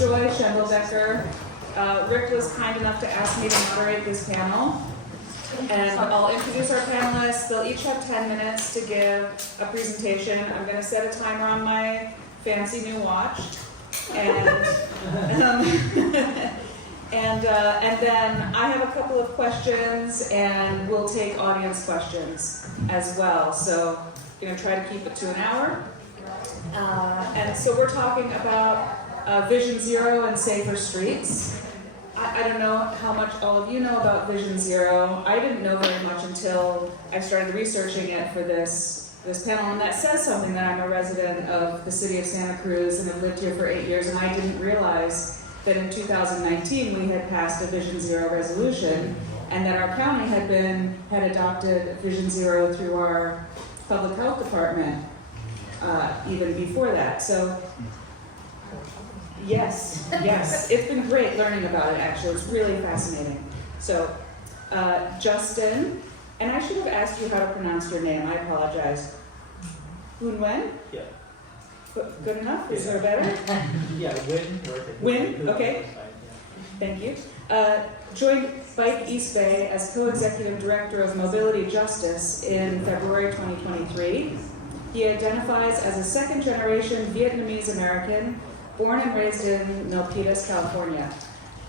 Joy Schendledecker. Rick was kind enough to ask me to moderate this panel. And I'll introduce our panelists. They'll each have 10 minutes to give a presentation. I'm going to set a timer on my fancy new watch. And, and then I have a couple of questions, and we'll take audience questions as well. So I'm going to try to keep it to an hour. And so we're talking about Vision Zero and safer streets. I don't know how much all of you know about Vision Zero. I didn't know very much until I started researching it for this panel, and that says something that I'm a resident of the city of Santa Cruz and have lived here for 8 years, and I didn't realize that in 2019 we had passed a Vision Zero resolution, and that our county had adopted Vision Zero through our public health department even before that. So. Yes, it's been great learning about it, actually. It's really fascinating. So, Justin, and I should have asked you how to pronounce your name. I apologize. Hu-Nguyen? Yeah. Good enough? Is there better? Yeah, Win? Okay. Thank you. Joined Bike East Bay as co-executive director of Mobility Justice in February 2023. He identifies as a second-generation Vietnamese American, born and raised in Milpitas, California.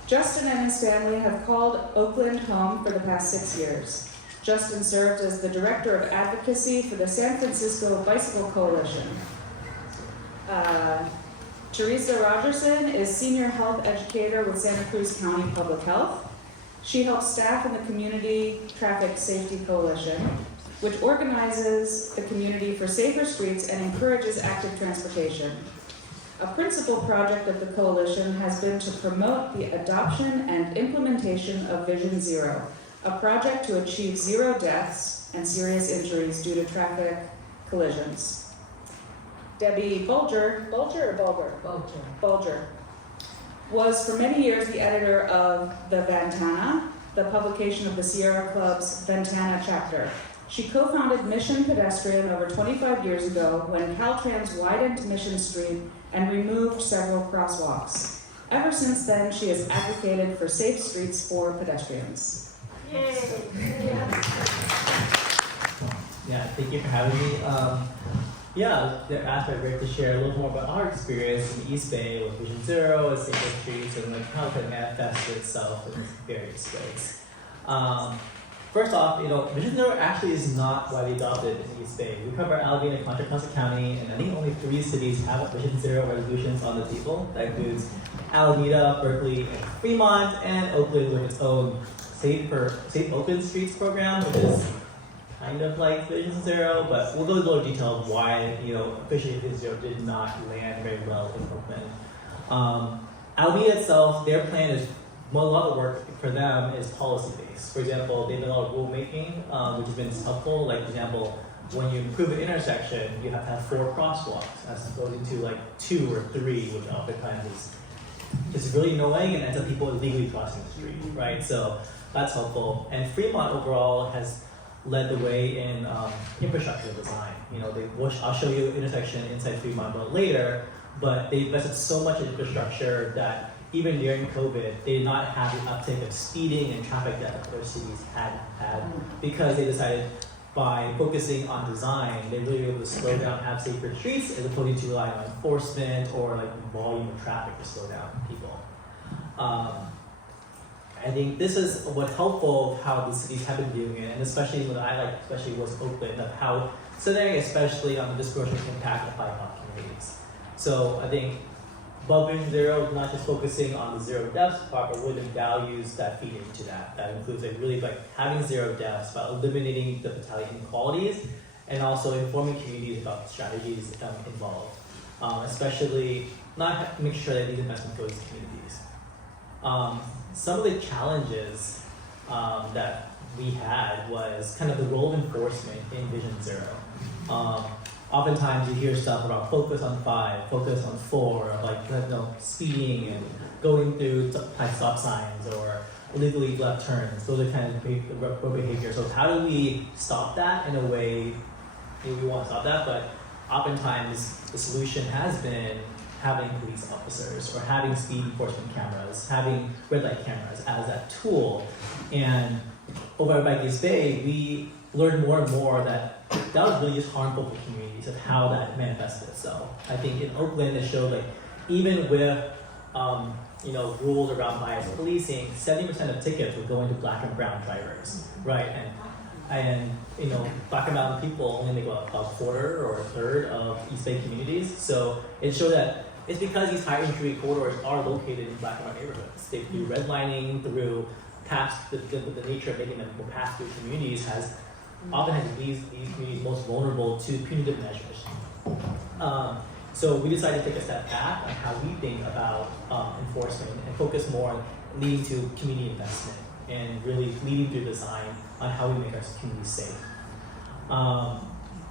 Justin and his family have called Oakland home for the past 6 years. Justin served as the director of Advocacy for the San Francisco Bicycle Coalition. Theresia Rogerson is senior health educator with Santa Cruz County Public Health. She helps staff in the Community Traffic Safety Coalition, which organizes the community for safer streets and encourages active transportation. A principal project of the coalition has been to promote the adoption and implementation of Vision Zero, a project to achieve 0 deaths and serious injuries due to traffic collisions. Debbie Bulger was for many years the editor of the Ventana, the publication of the Sierra Club's Ventana chapter. She co-founded Mission Pedestrian over 25 years ago when Caltrans widened Mission Street and removed several crosswalks. Ever since then, she has advocated for safe streets for pedestrians. Yay! Yeah, thank you for having me. They're asked by Rick to share a little more about our experience in the East Bay with Vision Zero and safer streets and like how it can manifest itself in various ways. First off, Vision Zero actually is not widely adopted in the East Bay. We cover Alameda and Contra Costa County, and I think only 3 cities have Vision Zero resolutions on the table. That includes Alameda, Berkeley, and Fremont, and Oakland with its own Safe Oakland Streets program, which is kind of like Vision Zero, but we'll go into a little detail of why, officially Vision Zero did not land very well in Oakland. Alameda itself, their plan is, a lot of the work for them is policy-based. For example, they've done a lot of rulemaking, which has been helpful. Like, for example, when you improve an intersection, you have to have 4 crosswalks as opposed to like 2 or 3, which oftentimes is really annoying and ends up people illegally crossing the street, right? So that's helpful. And Fremont overall has led the way in infrastructure design. I'll show you an intersection inside Fremont later, but they invested so much in infrastructure that even during COVID, they did not have the uptake of speeding and traffic that other cities had because they decided by focusing on design, they really were able to slow down, have safer streets, as opposed to relying on enforcement or like volume of traffic to slow down people. I think this is what's helpful of how the cities have been doing it, and especially what I like, especially was Oakland, of how centering especially on the disproportionate impact of BIPOC communities. So I think above Vision Zero is not just focusing on the 0 deaths part, but really the values that feed into that. That includes having 0 deaths, but eliminating the fatality inequalities, and also informing communities about the strategies involved. Especially make sure that these investments go to communities. Some of the challenges that we had was kind of the role of enforcement in Vision Zero. Oftentimes you hear stuff about focus on 5, focus on 4, like speeding and going through stop signs or illegally left turns. Those are kind of road behavior. So how do we stop that in a way? We want to stop that, but oftentimes the solution has been having police officers or having speed enforcement cameras, having red light cameras as that tool. And over at East Bay, we learned more and more that was really just harmful for communities of how that manifested itself. I think in Oakland it showed like even with rules around bias policing, 70% of tickets were going to black and brown drivers, right? And black and brown people only make about a quarter or a third of East Bay communities. So it showed that it's because these high injury corridors are located in black and brown neighborhoods. They do redlining through the nature of making them go past through communities often has these communities most vulnerable to punitive measures. So we decided to take a step back on how we think about enforcement and focus more on leading to community investment and really leading through design on how we make our communities safe.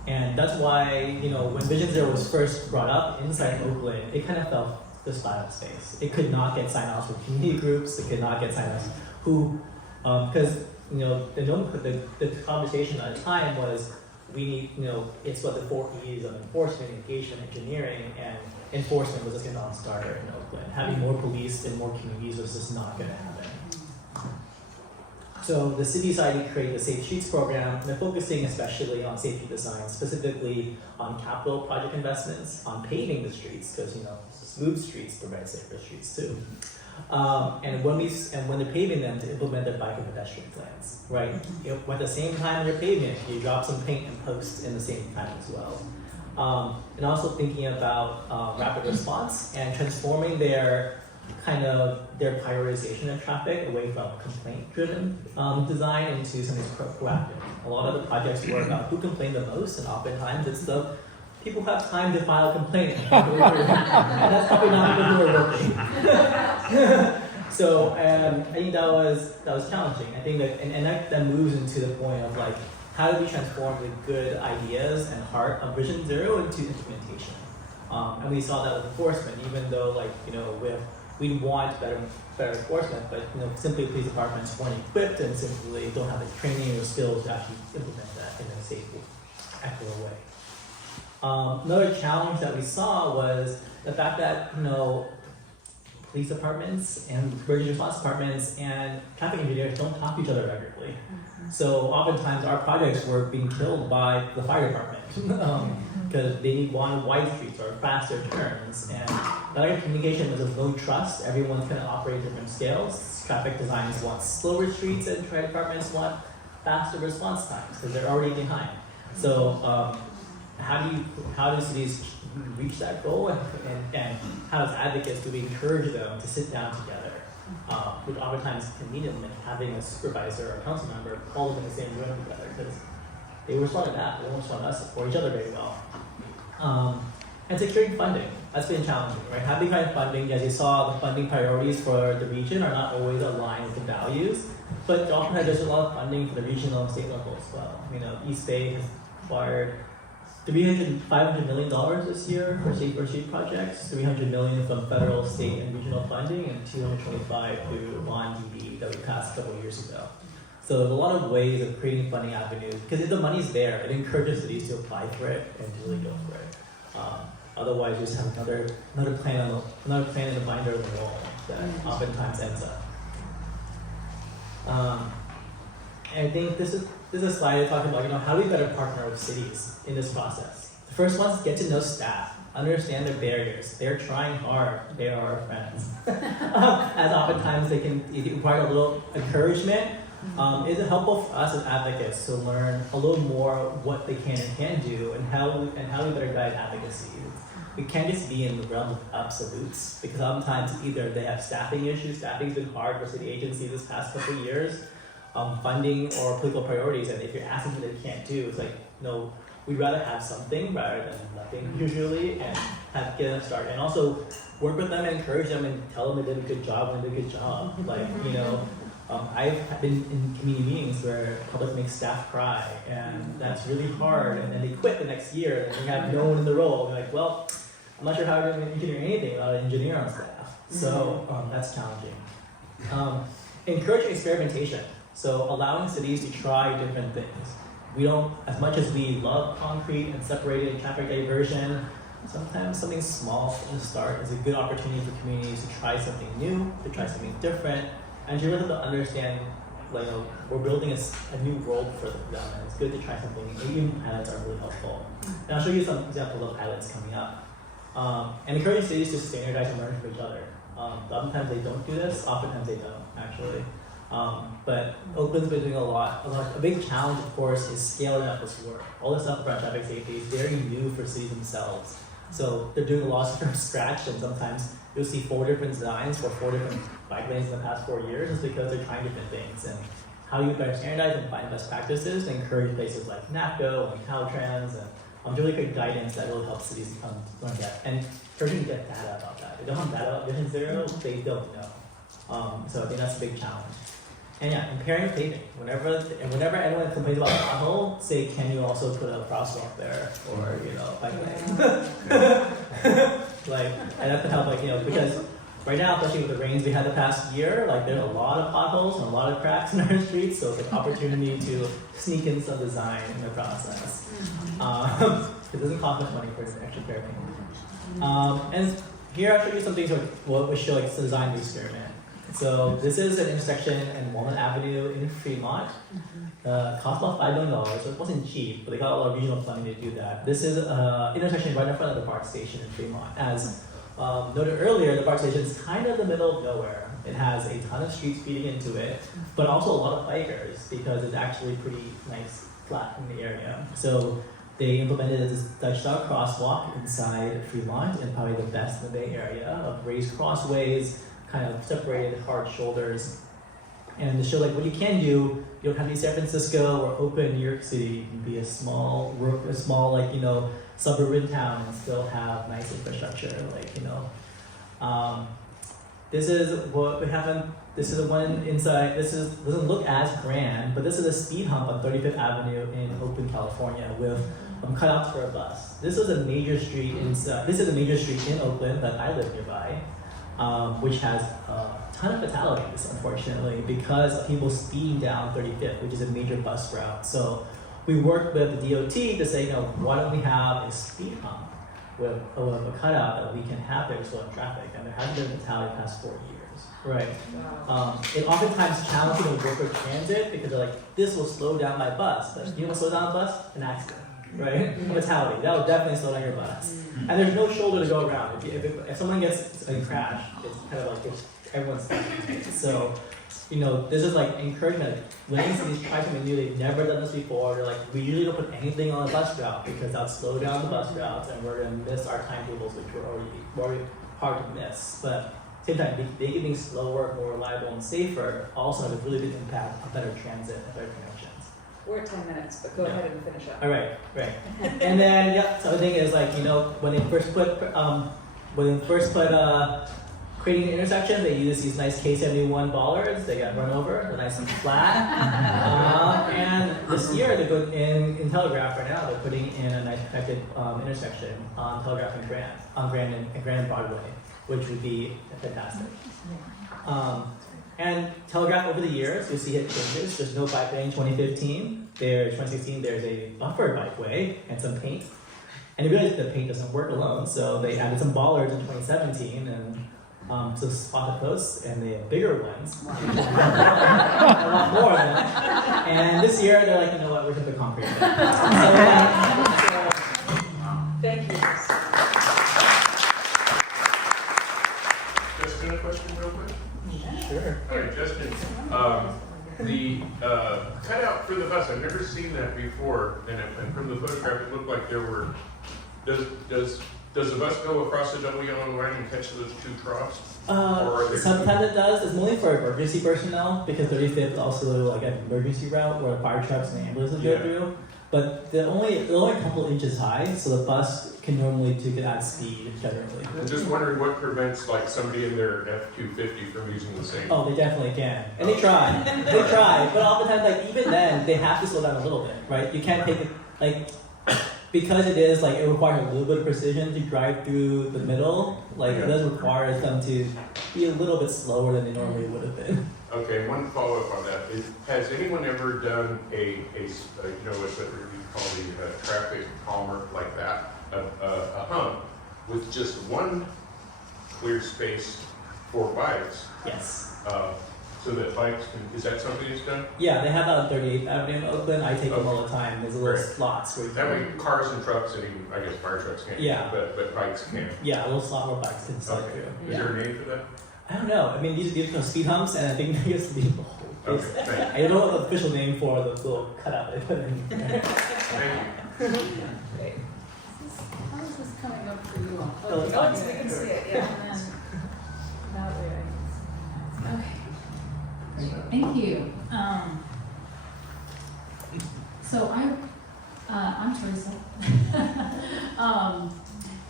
And that's why, when Vision Zero was first brought up inside Oakland, it kind of felt the silent space. It could not get sign-offs from community groups. It could not get sign-offs because the conversation at the time was we need, it's what the 4 E's of enforcement, engagement, engineering, and enforcement was just a non-starter in Oakland. Having more police in more communities was just not going to happen. So the city decided to create the Safe Streets program, and they're focusing especially on safety design, specifically on capital project investments, on paving the streets, because smooth streets provide safer streets too. And when they're paving them, to implement their bike and pedestrian plans, right? At the same time you're paving, you drop some paint and post in the same time as well. And also thinking about rapid response and transforming their prioritization of traffic away from complaint-driven design into something proactive. A lot of the projects were about who complained the most, and oftentimes it's the people who have time to file a complaint. And that's probably not people who are working. So I think that was challenging. I think that moves into the point of like, how do we transform the good ideas and heart of Vision Zero into implementation? And we saw that with enforcement, even though we want better enforcement, but simply police departments weren't equipped and simply don't have the training or skills to actually implement that in a safe, equitable way. Another challenge that we saw was the fact that police departments and emergency response departments and traffic engineers don't talk to each other regularly. So oftentimes our projects were being killed by the fire department because they need wide streets or faster turns, and better communication, there's no trust. Everyone's going to operate different scales. Traffic designers want slower streets, and fire departments want faster response times because they're already behind. So how do cities reach that goal, and how as advocates do we encourage them to sit down together, which oftentimes can mean having a supervisor or a council member call them in the same room together because they respond to that, they don't respond to us or each other very well. And securing funding, that's been challenging, right? How do you find funding? As you saw, the funding priorities for the region are not always aligned with the values, but often there's a lot of funding for the regional and state level as well. East Bay has acquired $500 million this year for safer street projects, $300 million from federal, state, and regional funding, and $225 through bond DB that we passed a couple of years ago. So there's a lot of ways of creating funding avenues, because if the money's there, it encourages cities to apply for it and to really go for it. Otherwise, you just have another plan in the binder on the wall that oftentimes ends up. And I think this is a slide talking about how do we better partner with cities in this process. The first one is get to know staff, understand their barriers. They're trying hard. They are our friends. As oftentimes it require a little encouragement. Is it helpful for us as advocates to learn a little more what they can and can't do, and how we better guide advocacy? We can't just be in the realm of absolutes, because sometimes either they have staffing issues. Staffing's been hard for city agencies this past couple of years. Funding or political priorities, and if you're asking what they can't do, it's like, no, we'd rather have something rather than nothing usually, and get them started. And also work with them and encourage them and tell them they did a good job when they did a good job. I've been in community meetings where public makes staff cry, and that's really hard, and then they quit the next year, and they have no one in the role. They're like, well, I'm not sure how we're going to engineer anything without an engineer on staff. So that's challenging. Encouraging experimentation. So allowing cities to try different things. We don't, as much as we love concrete and separated traffic diversion, Sometimes something small from the start is a good opportunity for communities to try something new, to try something different, and to really to understand, like, we're building a new world for them, and it's good to try something. Even pilots are really helpful. And I'll show you some examples of pilots coming up. And encouraging cities to standardize and learn from each other. Sometimes they don't do this, oftentimes they don't, actually. But Oakland's been doing a big challenge, of course, is scaling up this work. All this stuff about traffic safety is very new for cities themselves. So they're doing a lot of stuff from scratch, and sometimes you'll see 4 different designs for 4 different bike lanes in the past 4 years, just because they're trying different things. And how you better standardize and find best practices to encourage places like NAPCO and Caltrans and really good guidance that will help cities learn that. And encouraging to get data about that. If they don't have data about Vision Zero, they don't know. So I think that's a big challenge. And yeah, impairing paving. Whenever anyone complains about a pothole, say, can you also put a crosswalk there, or bike lane? And that could help, because right now, especially with the rains we had the past year, there's a lot of potholes and a lot of cracks in our streets, so it's an opportunity to sneak in some design in the process. It doesn't cost much money for an extra pair of paint. And here I'll show you some things what we show design experiment. So this is an intersection in Walnut Avenue in Fremont. Cost about $5 million, so it wasn't cheap, but they got a lot of regional funding to do that. This is an intersection right in front of the BART station in Fremont. As noted earlier, the BART station is kind of the middle of nowhere. It has a ton of streets feeding into it, but also a lot of bikers because it's actually pretty nice, flat in the area. So they implemented this Dutch-style crosswalk inside Fremont, and probably the best in the Bay Area, of raised crossways, kind of separated hard shoulders. And to show what you can do, you don't have to be San Francisco or open New York City. You can be a small suburban town and still have nice infrastructure. This is what we have. This is the one inside. Doesn't look as grand, but this is a speed hump on 35th Avenue in Oakland, California, with cutouts for a bus. This is a major street inside. This is a major street in Oakland that I live nearby, which has a ton of fatalities, unfortunately, because of people speeding down 35th, which is a major bus route. So we worked with the DOT to say, why don't we have a speed hump with a cutout that we can have there to slow down traffic? And there hasn't been a fatality the past 4 years. Right. It oftentimes challenges the worker transit because they're this will slow down my bus. But you know what slow down a bus? An accident. Right? A fatality. That will definitely slow down your bus. And there's no shoulder to go around. If someone gets a crash, it's kind of everyone's stuck. So, this is encouragement. When cities try something new, they've never done this before. They're we usually don't put anything on the bus route because that'll slow down the bus routes and we're going to miss our timetables, which were already hard to miss. But at the same time, making things slower, more reliable, and safer also has a really big impact on better transit and better connections. We're at 10 minutes, but go ahead and finish up. All right. And then, so the thing is, when they first put creating an intersection, they use these nice K71 bollards. They got run over. They're nice and flat. And this year, they're going in Telegraph right now. They're putting in a nice connected intersection on Telegraph and Grand and Broadway, which would be fantastic. And Telegraph over the years, you'll see it changes. There's no bike lane in 2015. 2016, there's a buffer bikeway and some paint. And they realized the paint doesn't work alone, so they added some bollards in 2017 and to spot the posts, and they have bigger ones. A lot more of them. And this year, they're you know what, we're going to put concrete in. Thank you. Justin, a question real quick? Sure. All right, Justin, the cutout for the bus, I've never seen that before, and from the photograph, it looked like there were, does the bus go across the double yellow line and catch those two troughs? Sometimes it does. It's mainly for emergency personnel because 35th is also an emergency route where fire trucks and ambulances go through. But they're only a couple inches high, so the bus can normally take it at speed generally. I'm just wondering what prevents somebody in their F-250 from using the same. Oh, they definitely can, and they try. They try, but oftentimes, even then, they have to slow down a little bit, right? You can't take it because it is it requires a little bit of precision to drive through the middle. It does require them to be a little bit slower than they normally would have been. Okay, one follow-up on that. Has anyone ever done what's what you call the traffic calmer like that, a hump with just one clear space for bikes, Yes. so that bikes can, is that something that's done? Yeah, they have that on 38th Avenue in Oakland. I take them all the time. There's little Great. slots where you That way cars and trucks and even, I guess fire trucks can't, Yeah. but bikes can. Yeah, a little slot where bikes can slide Okay. through. Is Yeah. there a name for that? I don't know. I mean, these are speed humps, and I think they just leave the whole Okay, place. thank I don't know what the official name for the little cutout they put in. Thank you. Great. How is this coming up for you all? Oh, it's on. We can see it, yeah. And then that way I can see. Okay. Thank you. So I'm Teresa.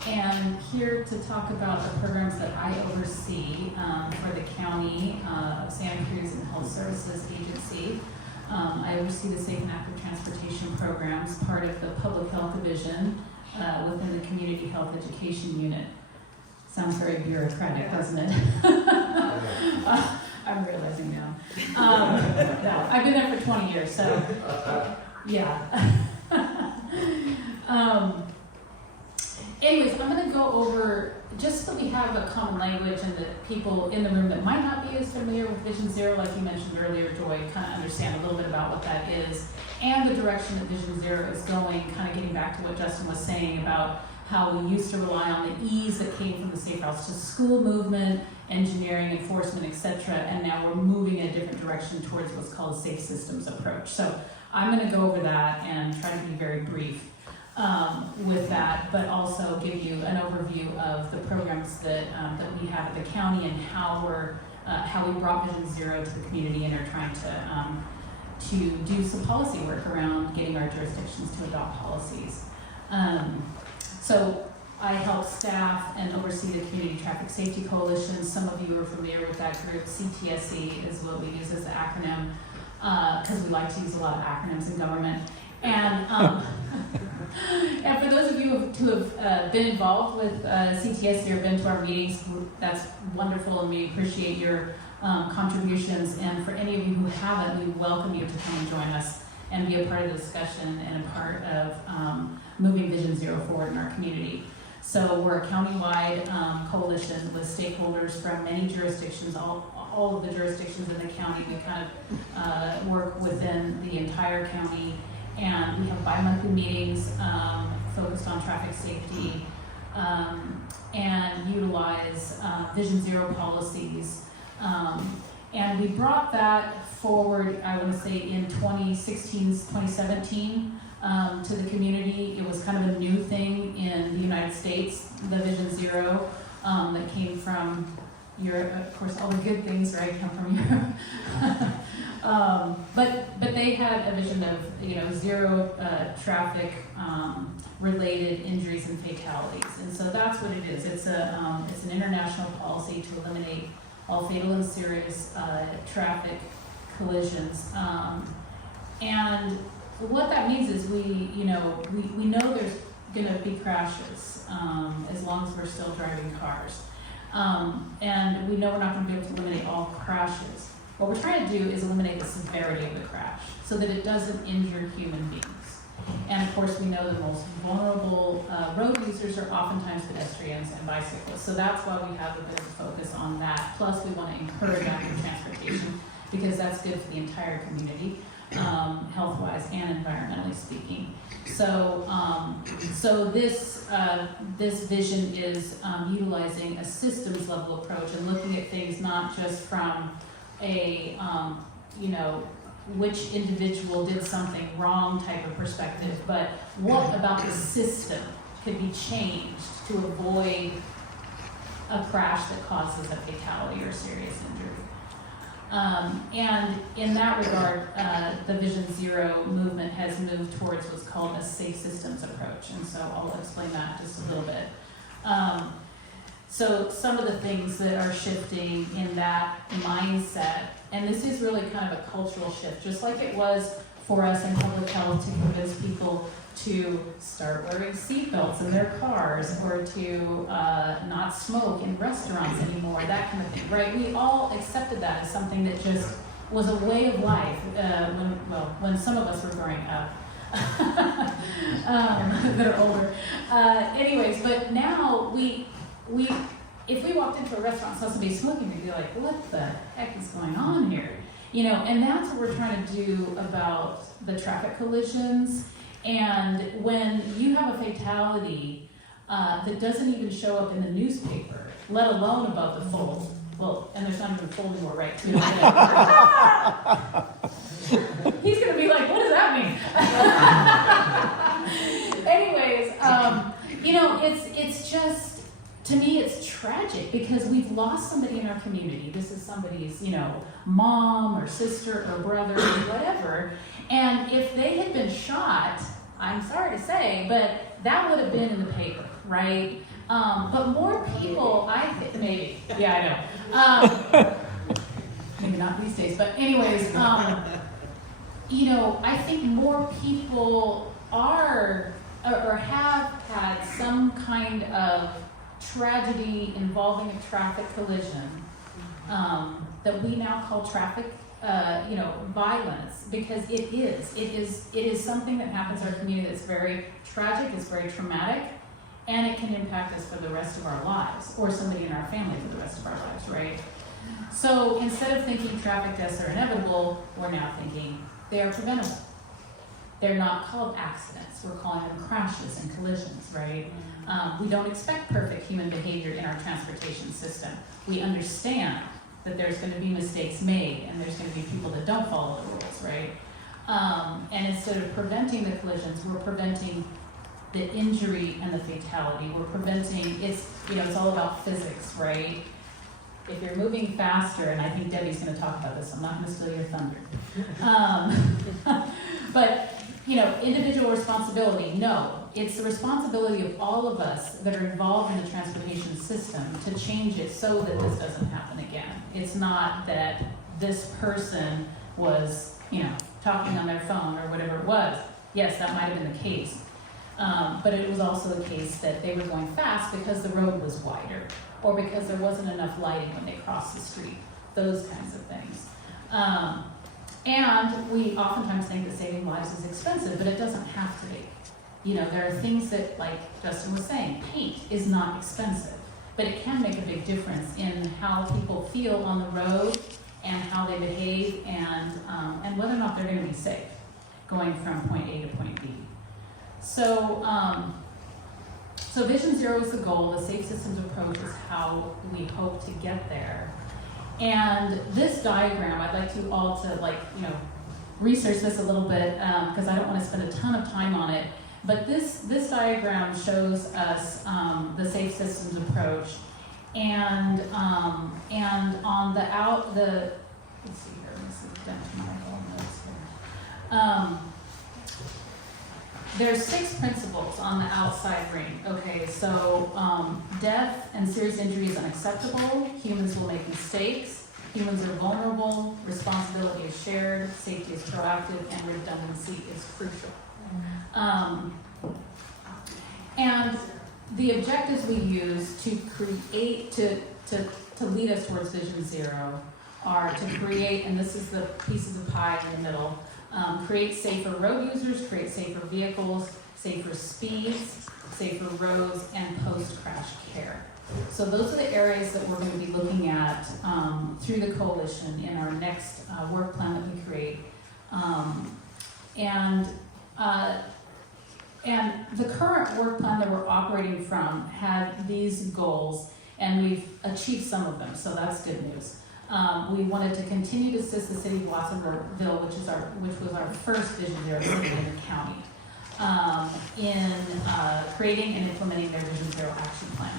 And here to talk about the programs that I oversee for the county, Santa Cruz and Health Services Agency. I oversee the Safe and Active Transportation programs, part of the Public Health Division within the Community Health Education Unit. Sounds very bureaucratic, doesn't it? I'm realizing now. No, I've been there for 20 years, so yeah. Anyways, I'm going to go over, just so we have a common language and that people in the room that might not be as familiar with Vision Zero, like you mentioned earlier, Joy, kind of understand a little bit about what that is and the direction that Vision Zero is going, kind of getting back to what Justin was saying about how we used to rely on the ease that came from the Safe Routes to School movement, engineering, enforcement, etc., and now we're moving in a different direction towards what's called a safe systems approach. So I'm going to go over that and try to be very brief with that, but also give you an overview of the programs that we have at the county and how we brought Vision Zero to the community and are trying to do some policy work around getting our jurisdictions to adopt policies. So I help staff and oversee the Community Traffic Safety Coalition. Some of you are familiar with that group. CTSE is what we use as the acronym because we like to use a lot of acronyms in government. And and for those of you who have been involved with CTSE or been to our meetings, that's wonderful, and we appreciate your contributions. And for any of you who haven't, we welcome you to come and join us and be a part of the discussion and a part of moving Vision Zero forward in our community. So we're a countywide coalition with stakeholders from many jurisdictions, all of the jurisdictions in the county. We kind of work within the entire county. And we have bi-monthly meetings focused on traffic safety and utilize Vision Zero policies. And we brought that forward, I want to say, in 2016, 2017 to the community. It was kind of a new thing in the United States, the Vision Zero that came from Europe. Of course, all the good things, right, come from Europe. But they had a vision of zero traffic related injuries and fatalities, and so that's what it is. It's an international policy to eliminate all fatal and serious traffic collisions, and what that means is we know there's going to be crashes as long as we're still driving cars, and we know we're not going to be able to eliminate all crashes. What we're trying to do is eliminate the severity of the crash so that it doesn't injure human beings. And of course, we know the most vulnerable road users are oftentimes pedestrians and bicyclists. So that's why we have a bit of a focus on that. Plus, we want to encourage active transportation because that's good for the entire community, health-wise and environmentally speaking. So, this vision is utilizing a systems level approach and looking at things not just from a, which individual did something wrong type of perspective, but what about the system could be changed to avoid a crash that causes a fatality or serious injury. And in that regard, the Vision Zero movement has moved towards what's called a safe systems approach, and so I'll explain that just a little bit. So some of the things that are shifting in that mindset, and this is really kind of a cultural shift, just like it was for us in public health to convince people to start wearing seatbelts in their cars or to not smoke in restaurants anymore, that kind of thing, right? We all accepted that as something that just was a way of life when some of us were growing up. that are older. Anyways, but now if we walked into a restaurant and saw somebody smoking, we'd be like, what the heck is going on here? You know, and that's what we're trying to do about the traffic collisions. And when you have a fatality that doesn't even show up in the newspaper, let alone above the fold, well, and there's not even a fold anymore, right? He's gonna be like, what does that mean? Anyways, you know, it's just, to me, it's tragic because we've lost somebody in our community. This is somebody's, you know, mom or sister or brother or whatever. And if they had been shot, I'm sorry to say, but that would have been in the paper, right? But more people, I think, maybe, yeah, I know. Maybe not these days, but anyways, you know, I think more people are or have had some kind of tragedy involving a traffic collision that we now call traffic, you know, violence, because it is something that happens in our community that's very tragic, it's very traumatic, and it can impact us for the rest of our lives, or somebody in our family for the rest of our lives, right? So instead of thinking traffic deaths are inevitable, we're now thinking they are preventable. They're not called accidents, we're calling them crashes and collisions, right? We don't expect perfect human behavior in our transportation system. We understand that there's going to be mistakes made and there's going to be people that don't follow the rules, right? And instead of preventing the collisions, we're preventing the injury and the fatality. We're preventing, it's, you know, it's all about physics, right? If you're moving faster, and I think Debbie's going to talk about this, I'm not going to steal your thunder. But, you know, individual responsibility, no. It's the responsibility of all of us that are involved in the transportation system to change it so that this doesn't happen again. It's not that this person was, you know, talking on their phone or whatever it was. Yes, that might have been the case. But it was also the case that they were going fast because the road was wider or because there wasn't enough lighting when they crossed the street, those kinds of things. And we oftentimes think that saving lives is expensive, but it doesn't have to be. You know, there are things that, like Justin was saying, paint is not expensive, but it can make a big difference in how people feel on the road and how they behave and whether or not they're going to be safe going from point A to point B. So, so Vision Zero is the goal. The Safe Systems approach is how we hope to get there. And this diagram, I'd like you all to, like, you know, research this a little bit because I don't want to spend a ton of time on it. But this diagram shows us the Safe Systems approach, and on the let's see here. Let me see down to my little notes here. There's 6 principles on the outside ring. Okay, so death and serious injury is unacceptable. Humans will make mistakes. Humans are vulnerable. Responsibility is shared. Safety is proactive, and redundancy is crucial. And the objectives we use to create, to lead us towards Vision Zero are to create, and this is the pieces of pie in the middle, create safer road users, create safer vehicles, safer speeds, safer roads, and post-crash care. So those are the areas that we're going to be looking at through the coalition in our next work plan that we create. And the current work plan that we're operating from had these goals, and we've achieved some of them, so that's good news. We wanted to continue to assist the city of Watsonville, which was our first Vision Zero city in the county, in creating and implementing their Vision Zero action plan.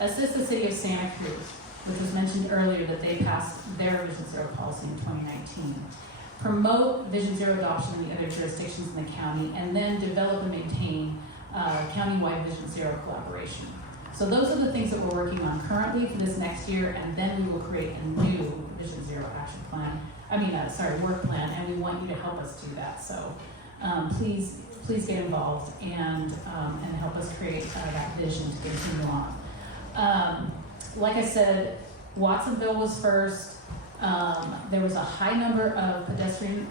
Assist the city of Santa Cruz, which was mentioned earlier that they passed their Vision Zero policy in 2019. Promote Vision Zero adoption in the other jurisdictions in the county, and then develop and maintain countywide Vision Zero collaboration. So those are the things that we're working on currently for this next year, and then we will create a new Vision Zero action plan. Work plan, and we want you to help us do that. So please get involved and help us create that vision to continue on. Like I said, Watsonville was first. There was a high number of pedestrian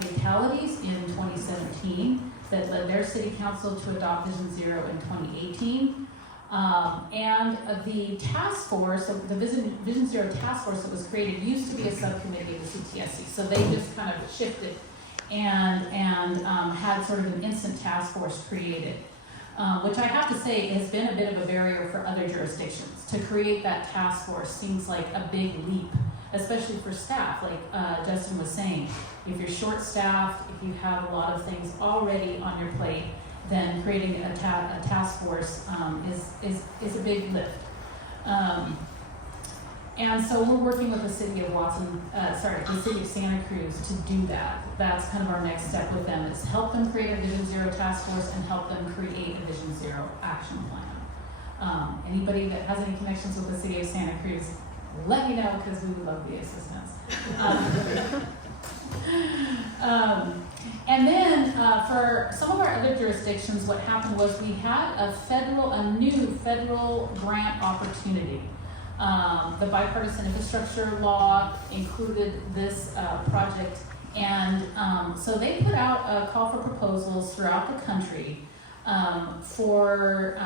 fatalities in 2017. that led their city council to adopt Vision Zero in 2018. And the task force, so the Vision Zero task force that was created used to be a subcommittee of the CTSC. So they just kind of shifted and had sort of an instant task force created. Which I have to say has been a bit of a barrier for other jurisdictions. To create that task force seems like a big leap, especially for staff, like Justin was saying. If you're short-staffed, if you have a lot of things already on your plate, then creating a task force is a big lift. And so we're working with the city of the city of Santa Cruz to do that. That's kind of our next step with them, is help them create a Vision Zero task force and help them create a Vision Zero action plan. Anybody that has any connections with the city of Santa Cruz, let me know, because we would love the assistance. And then for some of our other jurisdictions, what happened was we had a new federal grant opportunity. The bipartisan infrastructure law included this project, and so they put out a call for proposals throughout the country for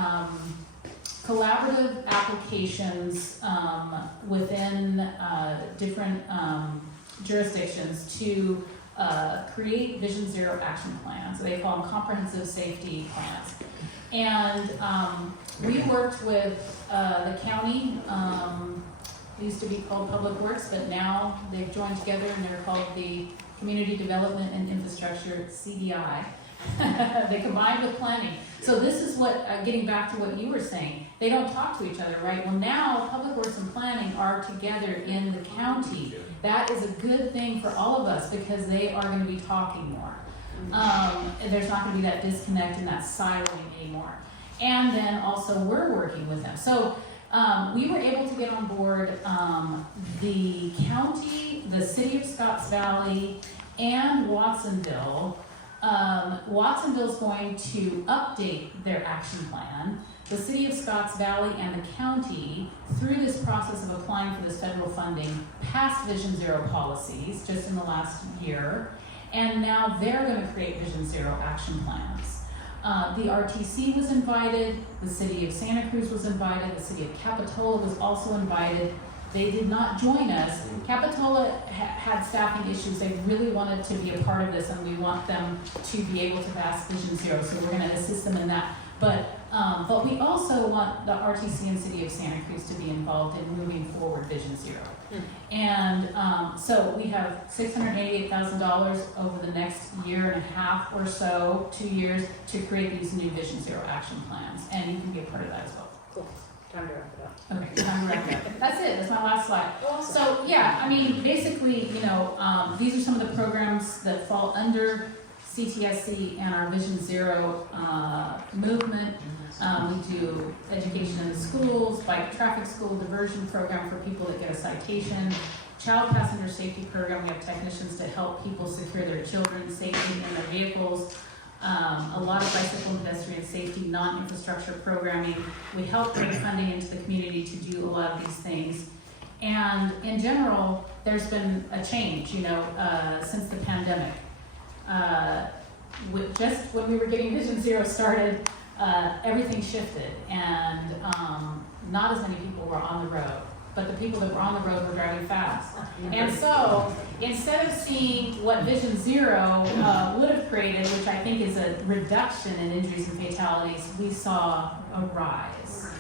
collaborative applications within different jurisdictions to create Vision Zero action plans. So they call them comprehensive safety plans. And we worked with the county, used to be called Public Works, but now they've joined together and they're called the Community Development and Infrastructure, CDI. They combined with planning. So this is what, getting back to what you were saying, they don't talk to each other, right? Well, now Public Works and Planning are together in the county. That is a good thing for all of us because they are going to be talking more. And there's not going to be that disconnect and that siloing anymore. And then also we're working with them. So we were able to get on board the county, the city of Scotts Valley, and Watsonville. Watsonville's going to update their action plan. The city of Scotts Valley and the county, through this process of applying for this federal funding, passed Vision Zero policies just in the last year. And now they're going to create Vision Zero action plans. The RTC was invited, the city of Santa Cruz was invited, the city of Capitola was also invited. They did not join us. Capitola had staffing issues. They really wanted to be a part of this, and we want them to be able to pass Vision Zero, so we're going to assist them in that. But we also want the RTC and city of Santa Cruz to be involved in moving forward Vision Zero. And so we have $688,000 over the next year and a half or so, 2 years, to create these new Vision Zero action plans. And you can be a part of that as well. Cool. Time to wrap it up. Okay, time to wrap it up. That's it. That's my last slide. Awesome. So yeah, I mean, basically, you know, these are some of the programs that fall under CTSC and our Vision Zero movement. We do education in the schools, bike traffic school diversion program for people that get a citation, child passenger safety program. We have technicians to help people secure their children safely in their vehicles. A lot of bicycle and pedestrian safety, non-infrastructure programming. We help bring funding into the community to do a lot of these things. And in general, there's been a change, you know, since the pandemic. Just when we were getting Vision Zero started, everything shifted, and not as many people were on the road. But the people that were on the road were driving fast. And so, instead of seeing what Vision Zero would have created, which I think is a reduction in injuries and fatalities, we saw a rise.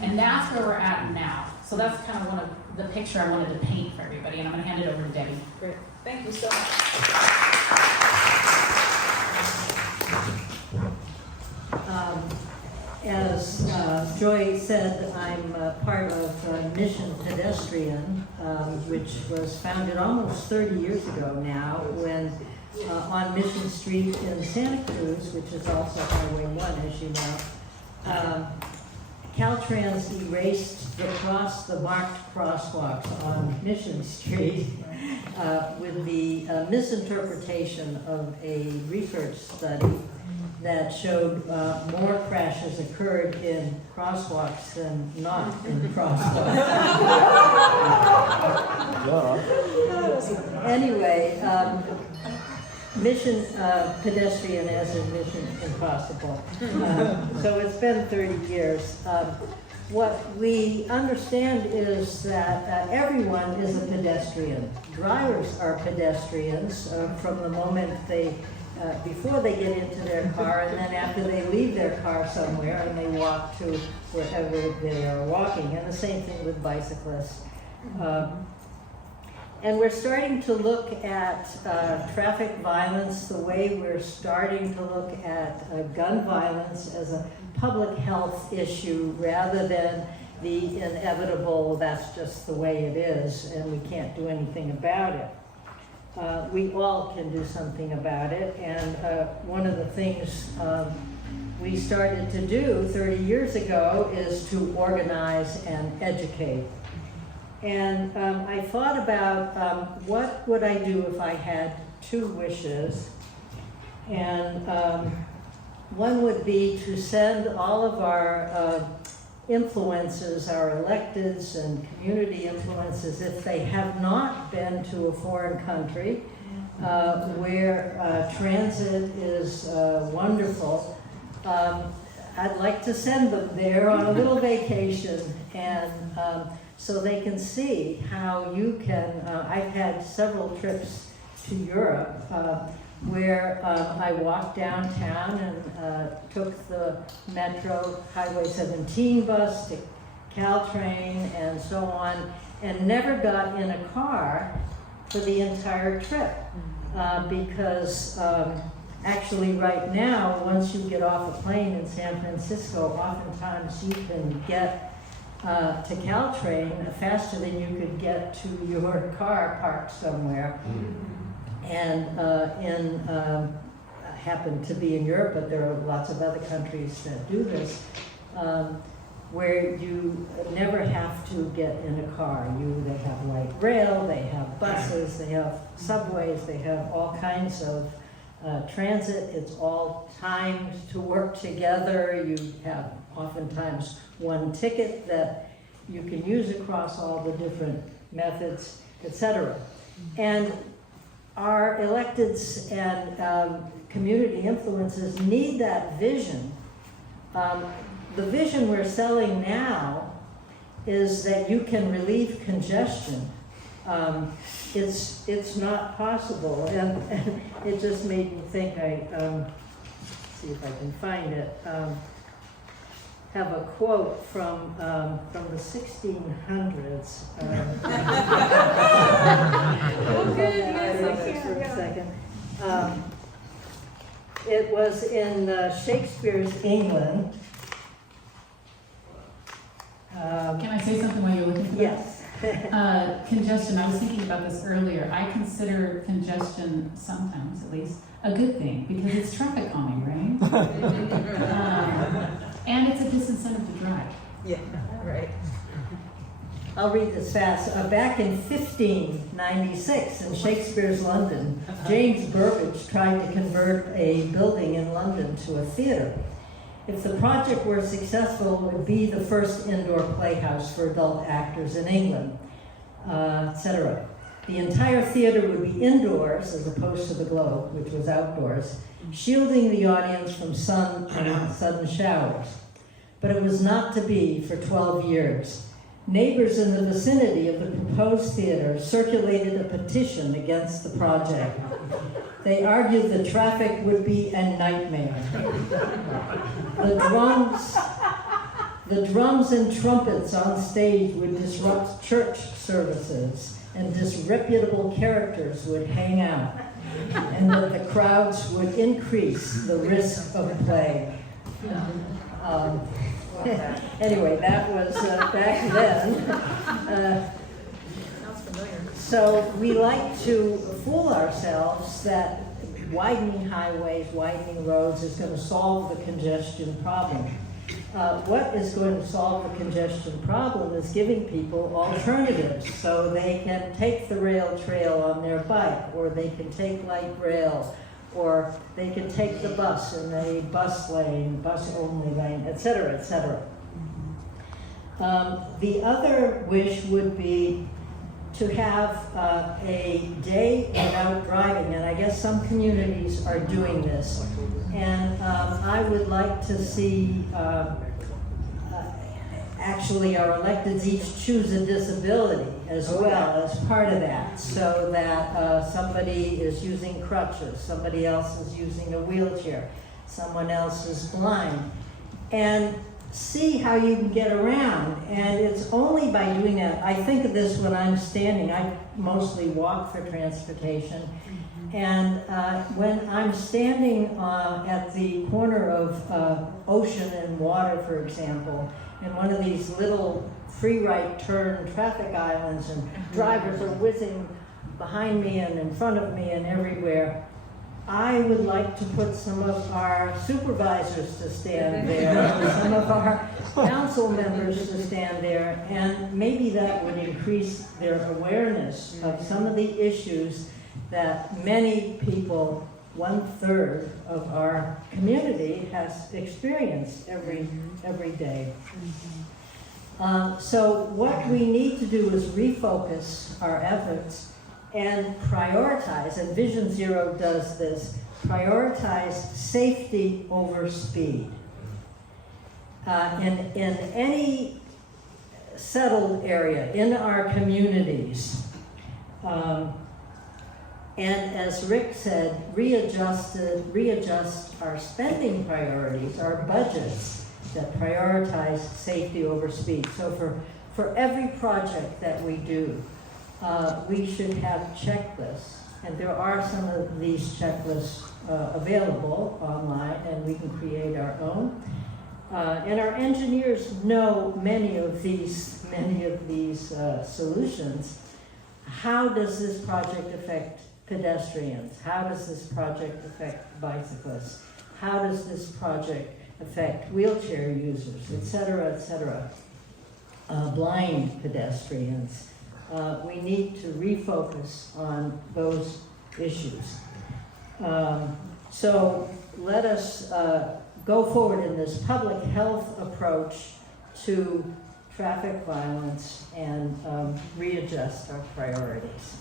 And that's where we're at now. So that's kind of one of the picture I wanted to paint for everybody, and I'm going to hand it over to Debbie. Great. Thank you so much. As Joy said, I'm part of Mission Pedestrian, which was founded almost 30 years ago now, when on Mission Street in Santa Cruz, which is also Highway 1, as you know, Caltrans erased the marked crosswalks on Mission Street with the misinterpretation of a research study that showed more crashes occurred in crosswalks than not in crosswalks. Anyway, Mission pedestrian as in Mission Impossible. So it's been 30 years. What we understand is that everyone is a pedestrian. Drivers are pedestrians from the moment before they get into their car, and then after they leave their car somewhere and they walk to wherever they are walking. And the same thing with bicyclists. And we're starting to look at traffic violence the way we're starting to look at gun violence as a public health issue rather than the inevitable, that's just the way it is and we can't do anything about it. We all can do something about it, and one of the things we started to do 30 years ago is to organize and educate. And I thought about what would I do if I had 2 wishes. And one would be to send all of our influences, our electeds and community influences, if they have not been to a foreign country where transit is wonderful, I'd like to send them there on a little vacation, and so they can see how you can, I've had several trips to Europe where I walked downtown and took the Metro Highway 17 bus to Caltrain and so on, and never got in a car for the entire trip because actually right now, once you get off a plane in San Francisco, oftentimes you can get to Caltrain faster than you could get to your car parked somewhere. And I happen to be in Europe, but there are lots of other countries that do this, where you never have to get in a car. They have light rail, they have buses, they have subways, they have all kinds of transit. It's all timed to work together. You have oftentimes one ticket that you can use across all the different methods, etc. And our electeds and community influences need that vision. The vision we're selling now is that you can relieve congestion. It's not possible, and it just made me think. See if I can find it. Have a quote from the 1600s. Oh goodness, for a second. It was in Shakespeare's England. Can I say something while you're looking for that? Yes. Congestion, I was thinking about this earlier. I consider congestion, sometimes at least, a good thing because it's traffic calming, right? And it's a disincentive to drive. Yeah, right. I'll read this fast. Back in 1596 in Shakespeare's London, James Burbage tried to convert a building in London to a theater. If the project were successful, it would be the first indoor playhouse for adult actors in England, etc. The entire theater would be indoors as opposed to the Globe, which was outdoors, shielding the audience from sun and sudden showers. But it was not to be for 12 years. Neighbors in the vicinity of the proposed theater circulated a petition against the project. They argued the traffic would be a nightmare. The drums and trumpets on stage would disrupt church services, and disreputable characters would hang out, and that the crowds would increase the risk of plague. Anyway, that was back then. Sounds familiar. So we like to fool ourselves that widening highways, widening roads is going to solve the congestion problem. What is going to solve the congestion problem is giving people alternatives so they can take the rail trail on their bike, or they can take light rail, or they can take the bus in a bus lane, bus-only lane, etc., etc. The other wish would be to have a day without driving, and I guess some communities are doing this. And I would like to see actually our electeds each choose a disability as well as part of that, so that somebody is using crutches, somebody else is using a wheelchair, someone else is blind, and see how you can get around. And it's only by doing that. I think of this when I'm standing. I mostly walk for transportation. And when I'm standing at the corner of ocean and water, for example, in one of these little free right turn traffic islands, and drivers are whizzing behind me and in front of me and everywhere, I would like to put some of our supervisors to stand there, or some of our council members to stand there, and maybe that would increase their awareness of some of the issues that many people, 1/3 of our community, has experienced every day. So what we need to do is refocus our efforts and prioritize, and Vision Zero does this, prioritize safety over speed. In any settled area in our communities, and as Rick said, readjust our spending priorities, our budgets that prioritize safety over speed. So for every project that we do, we should have checklists, and there are some of these checklists available online, and we can create our own. And our engineers know many of these solutions. How does this project affect pedestrians? How does this project affect bicyclists? How does this project affect wheelchair users, et cetera, blind pedestrians? We need to refocus on those issues. So let us go forward in this public health approach to traffic violence and readjust our priorities.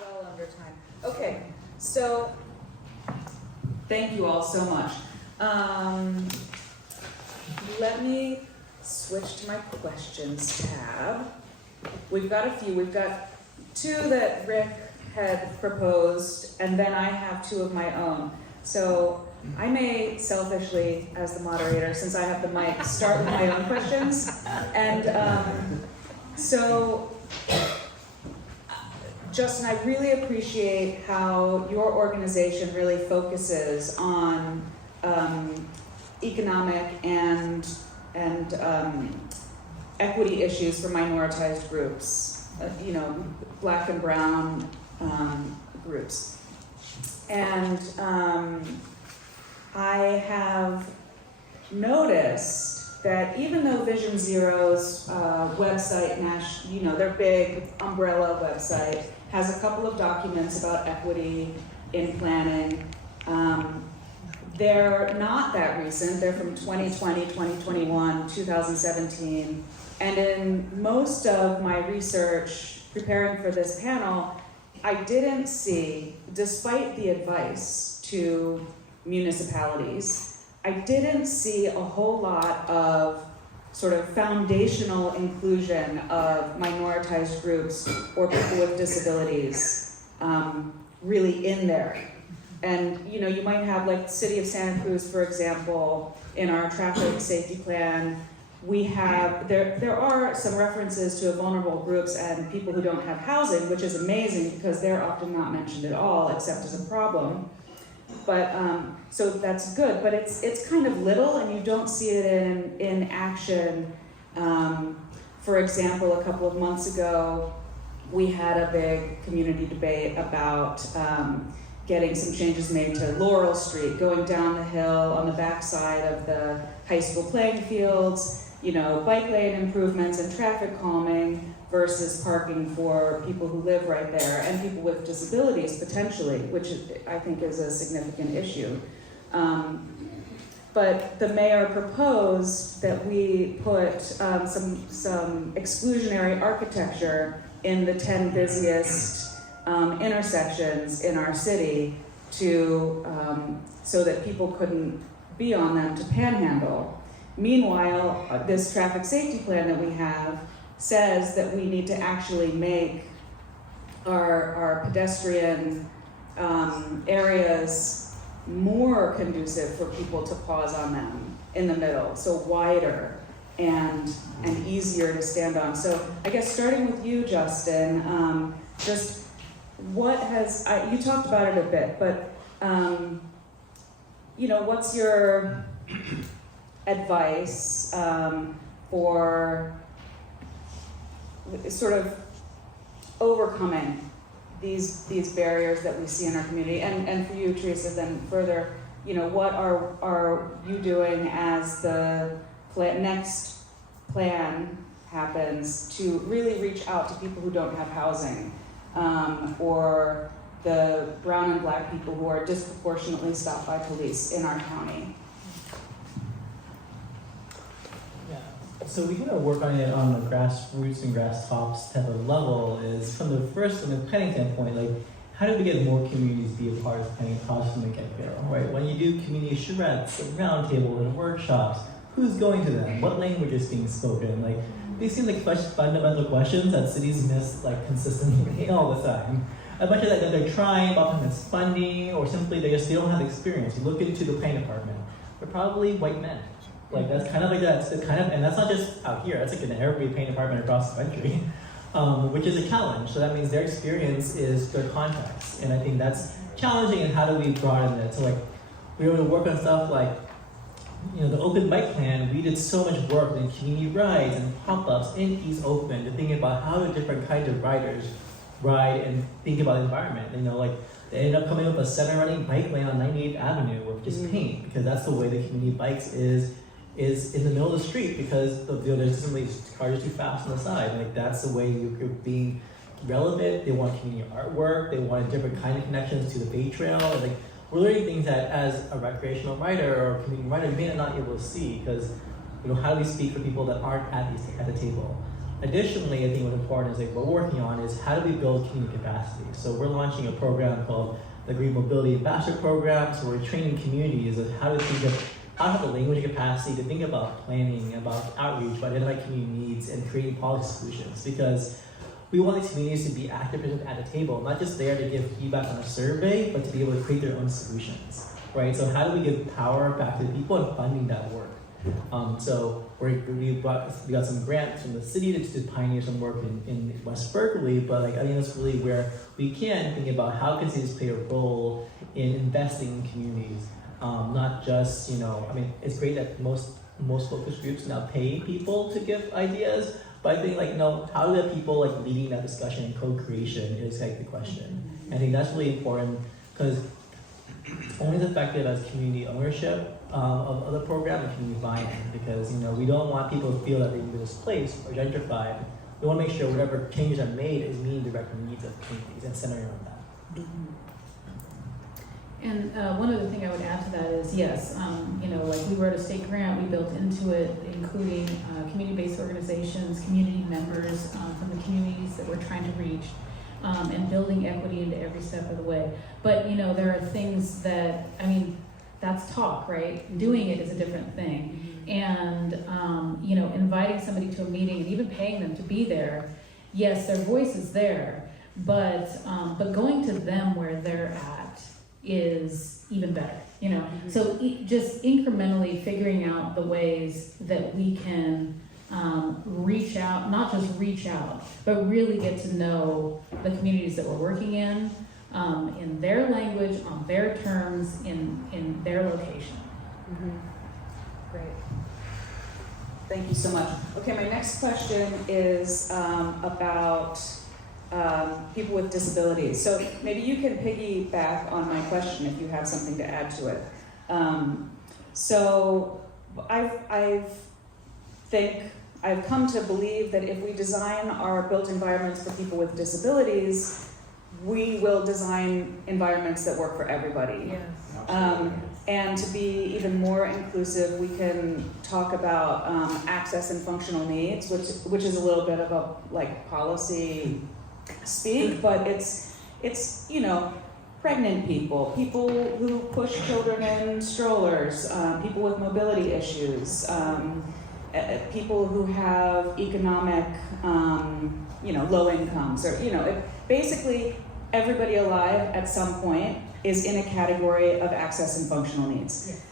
Well under time. Okay, so thank you all so much. Let me switch to my questions tab. We've got a few. We've got two that Rick had proposed, and then I have two of my own. So I may selfishly, as the moderator, since I have the mic, start with my own questions. And so, Justin, I really appreciate how your organization really focuses on economic and equity issues for minoritized groups, Black and brown groups. And I have noticed that even though Vision Zero's website, their big umbrella website, has a couple of documents about equity in planning, they're not that recent. They're from 2020, 2021, 2017. And in most of my research preparing for this panel, I didn't see, despite the advice to municipalities, I didn't see a whole lot of sort of foundational inclusion of minoritized groups or people with disabilities really in there. And you might have, like, the city of Santa Cruz, for example, in our traffic safety plan, we have, there are some references to vulnerable groups and people who don't have housing, which is amazing because they're often not mentioned at all, except as a problem. But, so that's good, but it's kind of little, and you don't see it in action. For example, a couple of months ago, we had a big community debate about getting some changes made to Laurel Street, going down the hill on the backside of the high school playing fields, bike lane improvements and traffic calming versus parking for people who live right there and people with disabilities potentially, which I think is a significant issue. But but the mayor proposed that we put some exclusionary architecture in the 10 busiest intersections in our city to so that people couldn't be on them to panhandle. Meanwhile, this traffic safety plan that we have says that we need to actually make our pedestrian areas more conducive for people to pause on them in the middle, so wider and easier to stand on. So I guess starting with you, Justin, just what has, you talked about it a bit, but you know, what's your advice for sort of overcoming these barriers that we see in our community, and for you, Theresia, then further, you know, what are you doing as the next plan happens to really reach out to people who don't have housing, or the brown and black people who are disproportionately stopped by police in our county? So we kind of work on it on the grassroots and grass tops type of level is from the planning standpoint, like how do we get more communities to be a part of planning process from the get-go, right? When you do community charrettes and roundtables and workshops, who's going to them? What language is being spoken? Like these seem like fundamental questions that cities miss like consistently all the time. As much as that they're trying, often it's funding, or simply they don't have experience. You look into the planning department, they're probably white men. Like that's kind of like that's the kind of, and that's not just out here. That's like in every paint department across the country, which is a challenge. So that means their experience is their contacts, and I think that's challenging. And how do we broaden it? So like we were able to work on stuff like, you know, the open mic plan. We did so much work in community rides and pop-ups in East Oakland to think about how the different kinds of riders ride and think about the environment. You know, like they ended up coming up with a center running bike lane on 98th Avenue with just paint, because that's the way the community bikes is in the middle of the street, because there's simply cars too fast on the side. Like that's the way you're being relevant. They want community artwork. They want different kind of connections to the Bay Trail. Like we're learning things that as a recreational writer or a community writer, you may not be able to see, because you know, how do we speak for people that aren't at the table? Additionally, I think what's important is like what we're working on is how do we build community capacity. So we're launching a program called the Green Mobility Ambassador Program. So we're training communities of how to think of how to have the language capacity to think about planning, about outreach, about identifying community needs, and creating policy solutions. Because we want these communities to be active at the table, not just there to give feedback on a survey, but to be able to create their own solutions, right? So how do we give power back to the people and funding that work? So we got some grants from the city to pioneer some work in West Berkeley, but like I think that's really where we can think about how can cities play a role in investing in communities. Not just, you know, I mean, it's great that most focus groups now pay people to give ideas, but I think like, no, how do the people like leading that discussion and co-creation is like the question. I think that's really important, because only as effective as community ownership of the program and community buy-in, because, you know, we don't want people to feel that they've been displaced or gentrified. We want to make sure whatever changes are made is meeting the direct needs of communities and centering on that. And one other thing I would add to that is, yes, you know, like we wrote a state grant, we built into it, including community-based organizations, community members from the communities that we're trying to reach, and building equity into every step of the way. But, you know, there are things that, I mean, that's talk, right? Doing it is a different thing. And, you know, inviting somebody to a meeting and even paying them to be there, yes, their voice is there, but going to them where they're at is even better, you know? So just incrementally figuring out the ways that we can reach out, not just reach out, but really get to know the communities that we're working in their language, on their terms, in their location. Great. Thank you so much. Okay, my next question is about people with disabilities. So maybe you can piggyback on my question if you have something to add to it. So I've come to believe that if we design our built environments for people with disabilities, we will design environments that work for everybody. Yes. And to be even more inclusive, we can talk about access and functional needs, which is a little bit of a like policy speak, but it's pregnant people, people who push children in strollers, people with mobility issues, people who have economic, low incomes, or basically everybody alive at some point is in a category of access and functional needs. Yes.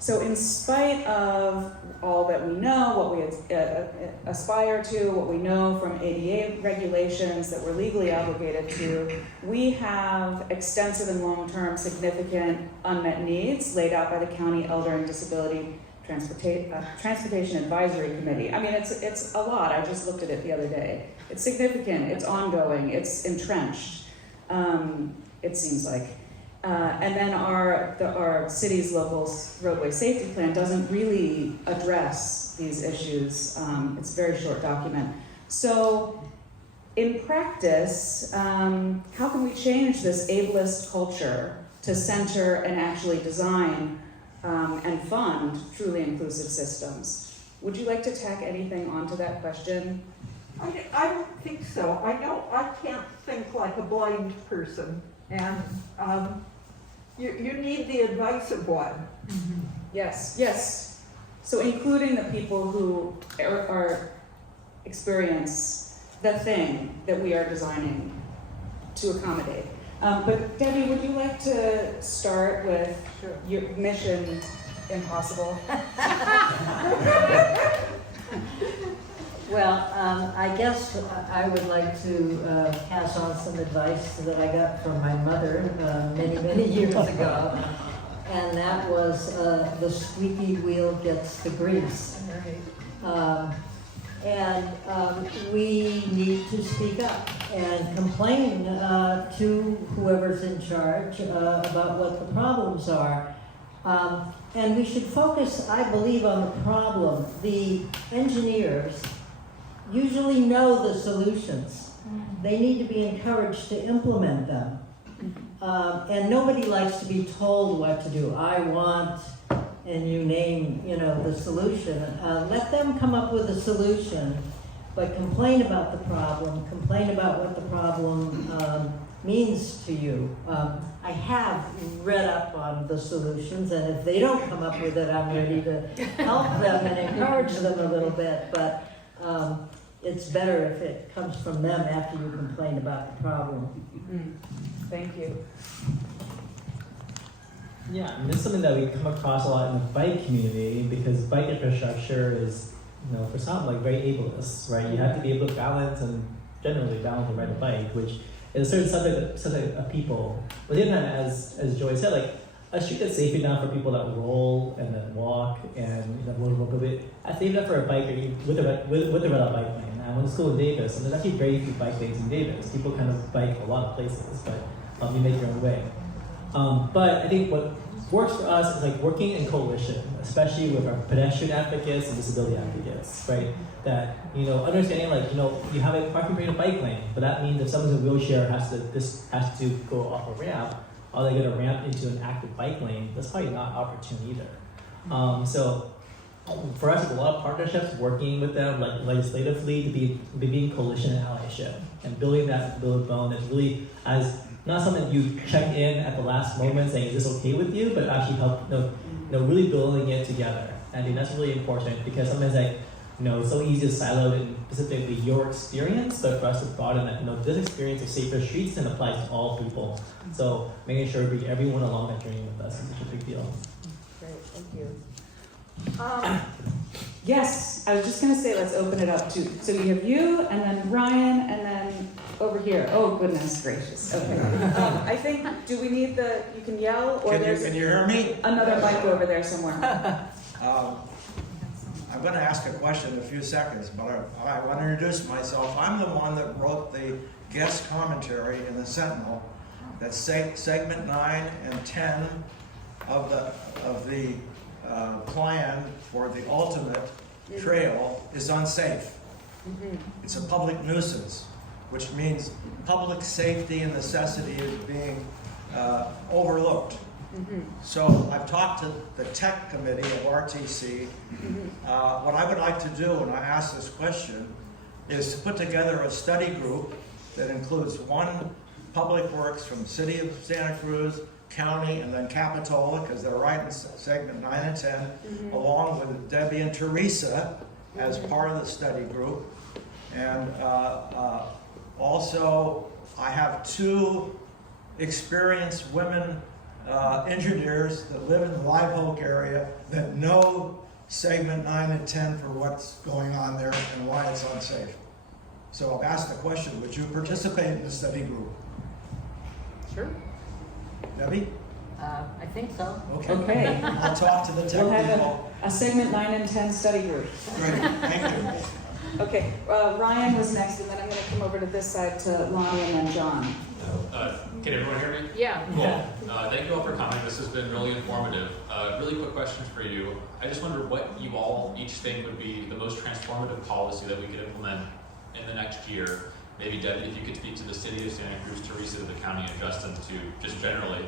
So in spite of all that we know, what we aspire to, what we know from ADA regulations that we're legally obligated to, we have extensive and long-term significant unmet needs laid out by the County Elder and Disability Transportation Advisory Committee. I mean, it's a lot. I just looked at it the other day. It's significant, it's ongoing, it's entrenched. It seems like. And then our city's local roadway safety plan doesn't really address these issues. It's a very short document. So in practice, how can we change this ableist culture to center and actually design and fund truly inclusive systems? Would you like to tack anything onto that question? I don't think so. I can't think like a blind person, and you need the advice of one. Mm-hmm. Yes. So including the people who are experience the thing that we are designing to accommodate. But Debbie, would you like to start with your mission impossible? Well, I guess I would like to pass on some advice that I got from my mother many years ago, and that was the squeaky wheel gets the grease. And we need to speak up and complain to whoever's in charge about what the problems are. And we should focus, I believe, on the problem. The engineers usually know the solutions. They need to be encouraged to implement them. And nobody likes to be told what to do. I want, and you name, the solution. Let them come up with a solution, but complain about the problem, complain about what the problem means to you. I have read up on the solutions, and if they don't come up with it, I'm ready to help them and encourage them a little bit, but it's better if it comes from them after you complain about the problem. Thank you. Yeah, and this is something that we come across a lot in the bike community, because bike infrastructure is, for some, like very ableist, right? You have to be able to balance and generally balance and ride a bike, which is a certain subset of people. But then, as Joy said, like a street that's safe enough for people that roll and that walk and roll a bit. I think that for a biker with a red bike lane. I went to school in Davis, and there's actually very few bike lanes in Davis. People kind of bike a lot of places, but you make your own way. But I think what works for us is like working in coalition, especially with our pedestrian advocates and disability advocates, right? That, understanding like, you have a parking brake and a bike lane, but that means if someone's in a wheelchair has to go off a ramp, are they gonna ramp into an active bike lane? That's probably not opportune either. So for us, it's a lot of partnerships, working with them like legislatively to be in coalition and allyship, and building that bone that's really as not something you check in at the last moment saying, is this okay with you? But actually help, really building it together. And I think that's really important, because sometimes it's so easy to silo in specifically your experience, but for us to broaden that, this experience of safer streets and applies to all people. So making sure we bring everyone along that journey with us is such a big deal. Great, thank you. Yes, I was just going to say, let's open it up to, so you have you, and then Ryan, and then over here. Oh, goodness gracious. Okay. I think, do we need you can yell, or Can you there's hear me? another mic over there somewhere. I'm going to ask a question in a few seconds, but I want to introduce myself. I'm the one that wrote the guest commentary in the Sentinel. That's segment 9 and 10 of the plan for the ultimate trail is unsafe. It's a public nuisance, which means public safety and necessity is being overlooked. So I've talked to the tech committee of RTC. What I would like to do, when I ask this question, is to put together a study group that includes one public works from the city of Santa Cruz, county, and then Capitola, because they're right in segment 9 and 10, along with Debbie and Teresa as part of the study group. And also, I have 2 experienced women engineers that live in the Live Oak area that know segment 9 and 10 for what's going on there and why it's unsafe. So I've asked the question, would you participate in the study group? Sure. Debbie? I think so. Okay. I'll talk to the tech We'll have people. a segment 9 and 10 study group. Great, thank you. Okay, Ryan was next, and then I'm gonna come over to this side to Lonnie and then John. Can everyone hear me? Yeah. Cool. Thank you all for coming. This has been really informative. Really quick question for you. I just wonder what you all each think would be the most transformative policy that we could implement in the next year. Maybe Debbie, if you could speak to the city of Santa Cruz, Teresa, the county, and Justin, to just generally,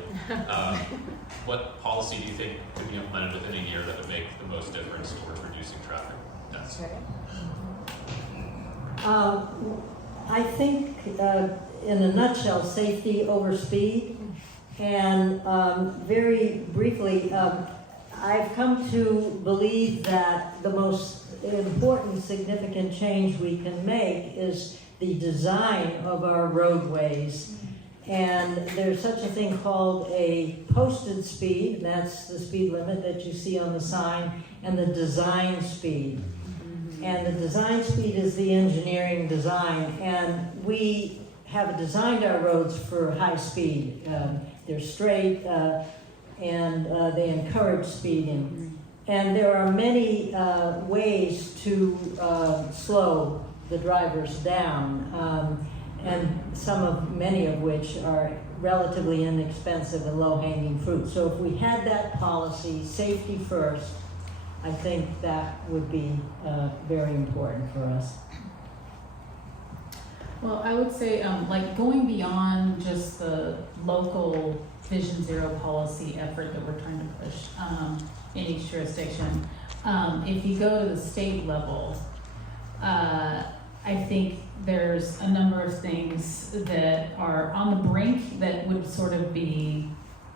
what policy do you think could be implemented within a year that would make the most difference towards reducing traffic deaths? I think, in a nutshell, safety over speed. And very briefly, I've come to believe that the most important significant change we can make is the design of our roadways. And there's such a thing called a posted speed, and that's the speed limit that you see on the sign, and the design speed. And the design speed is the engineering design, and we have designed our roads for high speed. They're straight, and they encourage speeding. And there are many ways to slow the drivers down, and many of which are relatively inexpensive and low-hanging fruit. So if we had that policy, safety first, I think that would be very important for us. Well, I would say, like going beyond just the local Vision Zero policy effort that we're trying to push in each jurisdiction, if you go to the state level, I think there's a number of things that are on the brink that would sort of be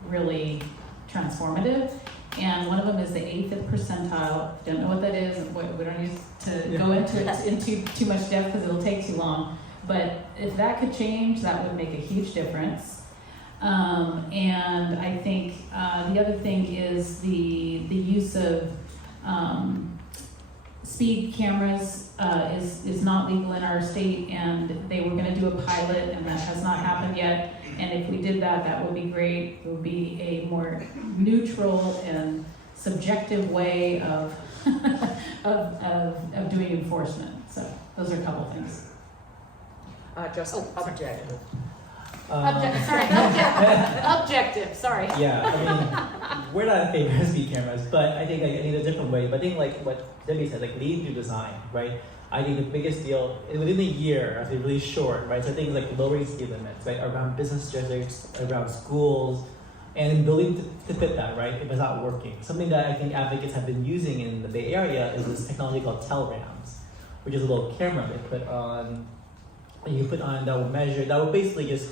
really transformative. And one of them is the 80th percentile. Don't know what that is. We don't need to go into it into too much depth because it'll take too long. But if that could change, that would make a huge difference. And I think the other thing is the use of speed cameras is not legal in our state, and they were going to do a pilot, and that has not happened yet. And if we did that, that would be great. It would be a more neutral and subjective way of of doing enforcement. So those are a couple of things. Justin, objective. Objective, sorry. Yeah, I mean, we're not in favor of speed cameras, but I think I need a different way. But I think like what Debbie said, like leading through design, right? I think the biggest deal within a year, I think really short, right? So things like lowering speed limits, right, around business districts, around schools, and building to fit that, right? If it's not working, something that I think advocates have been using in the Bay Area is this technology called TELRAMs, which is a little camera they put on. You put on that will measure. That will basically it's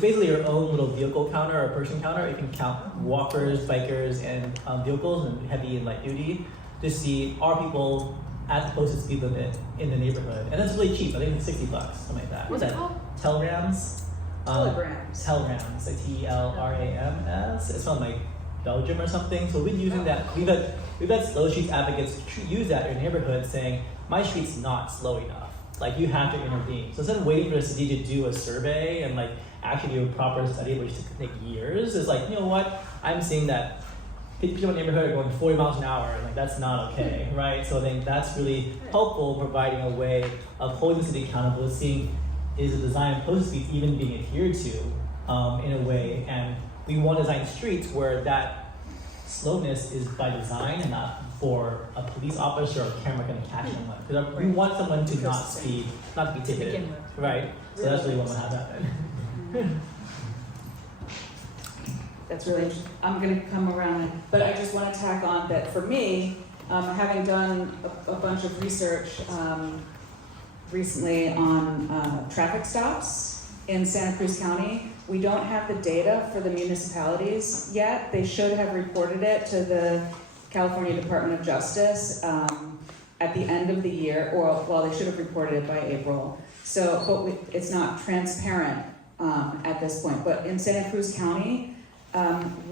basically your own little vehicle counter or person counter. You can count walkers, bikers, and vehicles, and heavy and light duty, to see are people at the posted speed limit in the neighborhood. And that's really cheap. I think it's $60, something like that. What's it called? TELRAMs. Telegrams. TELRAMs, like TELRAMS. It's from like Belgium or something. So we've been using that. We've had slow streets advocates use that in your neighborhood, saying my street's not slow enough. Like you have to intervene. So instead of waiting for the city to do a survey and like actually do a proper study, which could take years, it's like, you know what? I'm seeing that people in the neighborhood are going 40 miles an hour, and like that's not okay, right? So I think that's really helpful, providing a way of holding the city accountable, seeing is the design of post speeds even being adhered to in a way, and we want to design streets where that slowness is by design and not for a police officer or a camera going to catch someone. Because we want someone to not speed, not to be ticketed, right? So that's really what will have happen. that's really interesting. I'm gonna come around, but I just wanna tack on that for me, having done a bunch of research, recently on, traffic stops in Santa Cruz County, we don't have the data for the municipalities yet. They should have reported it to the California Department of Justice, at the end of the year, or, well, they should have reported it by April. So, but it's not transparent, at this point. But in Santa Cruz County,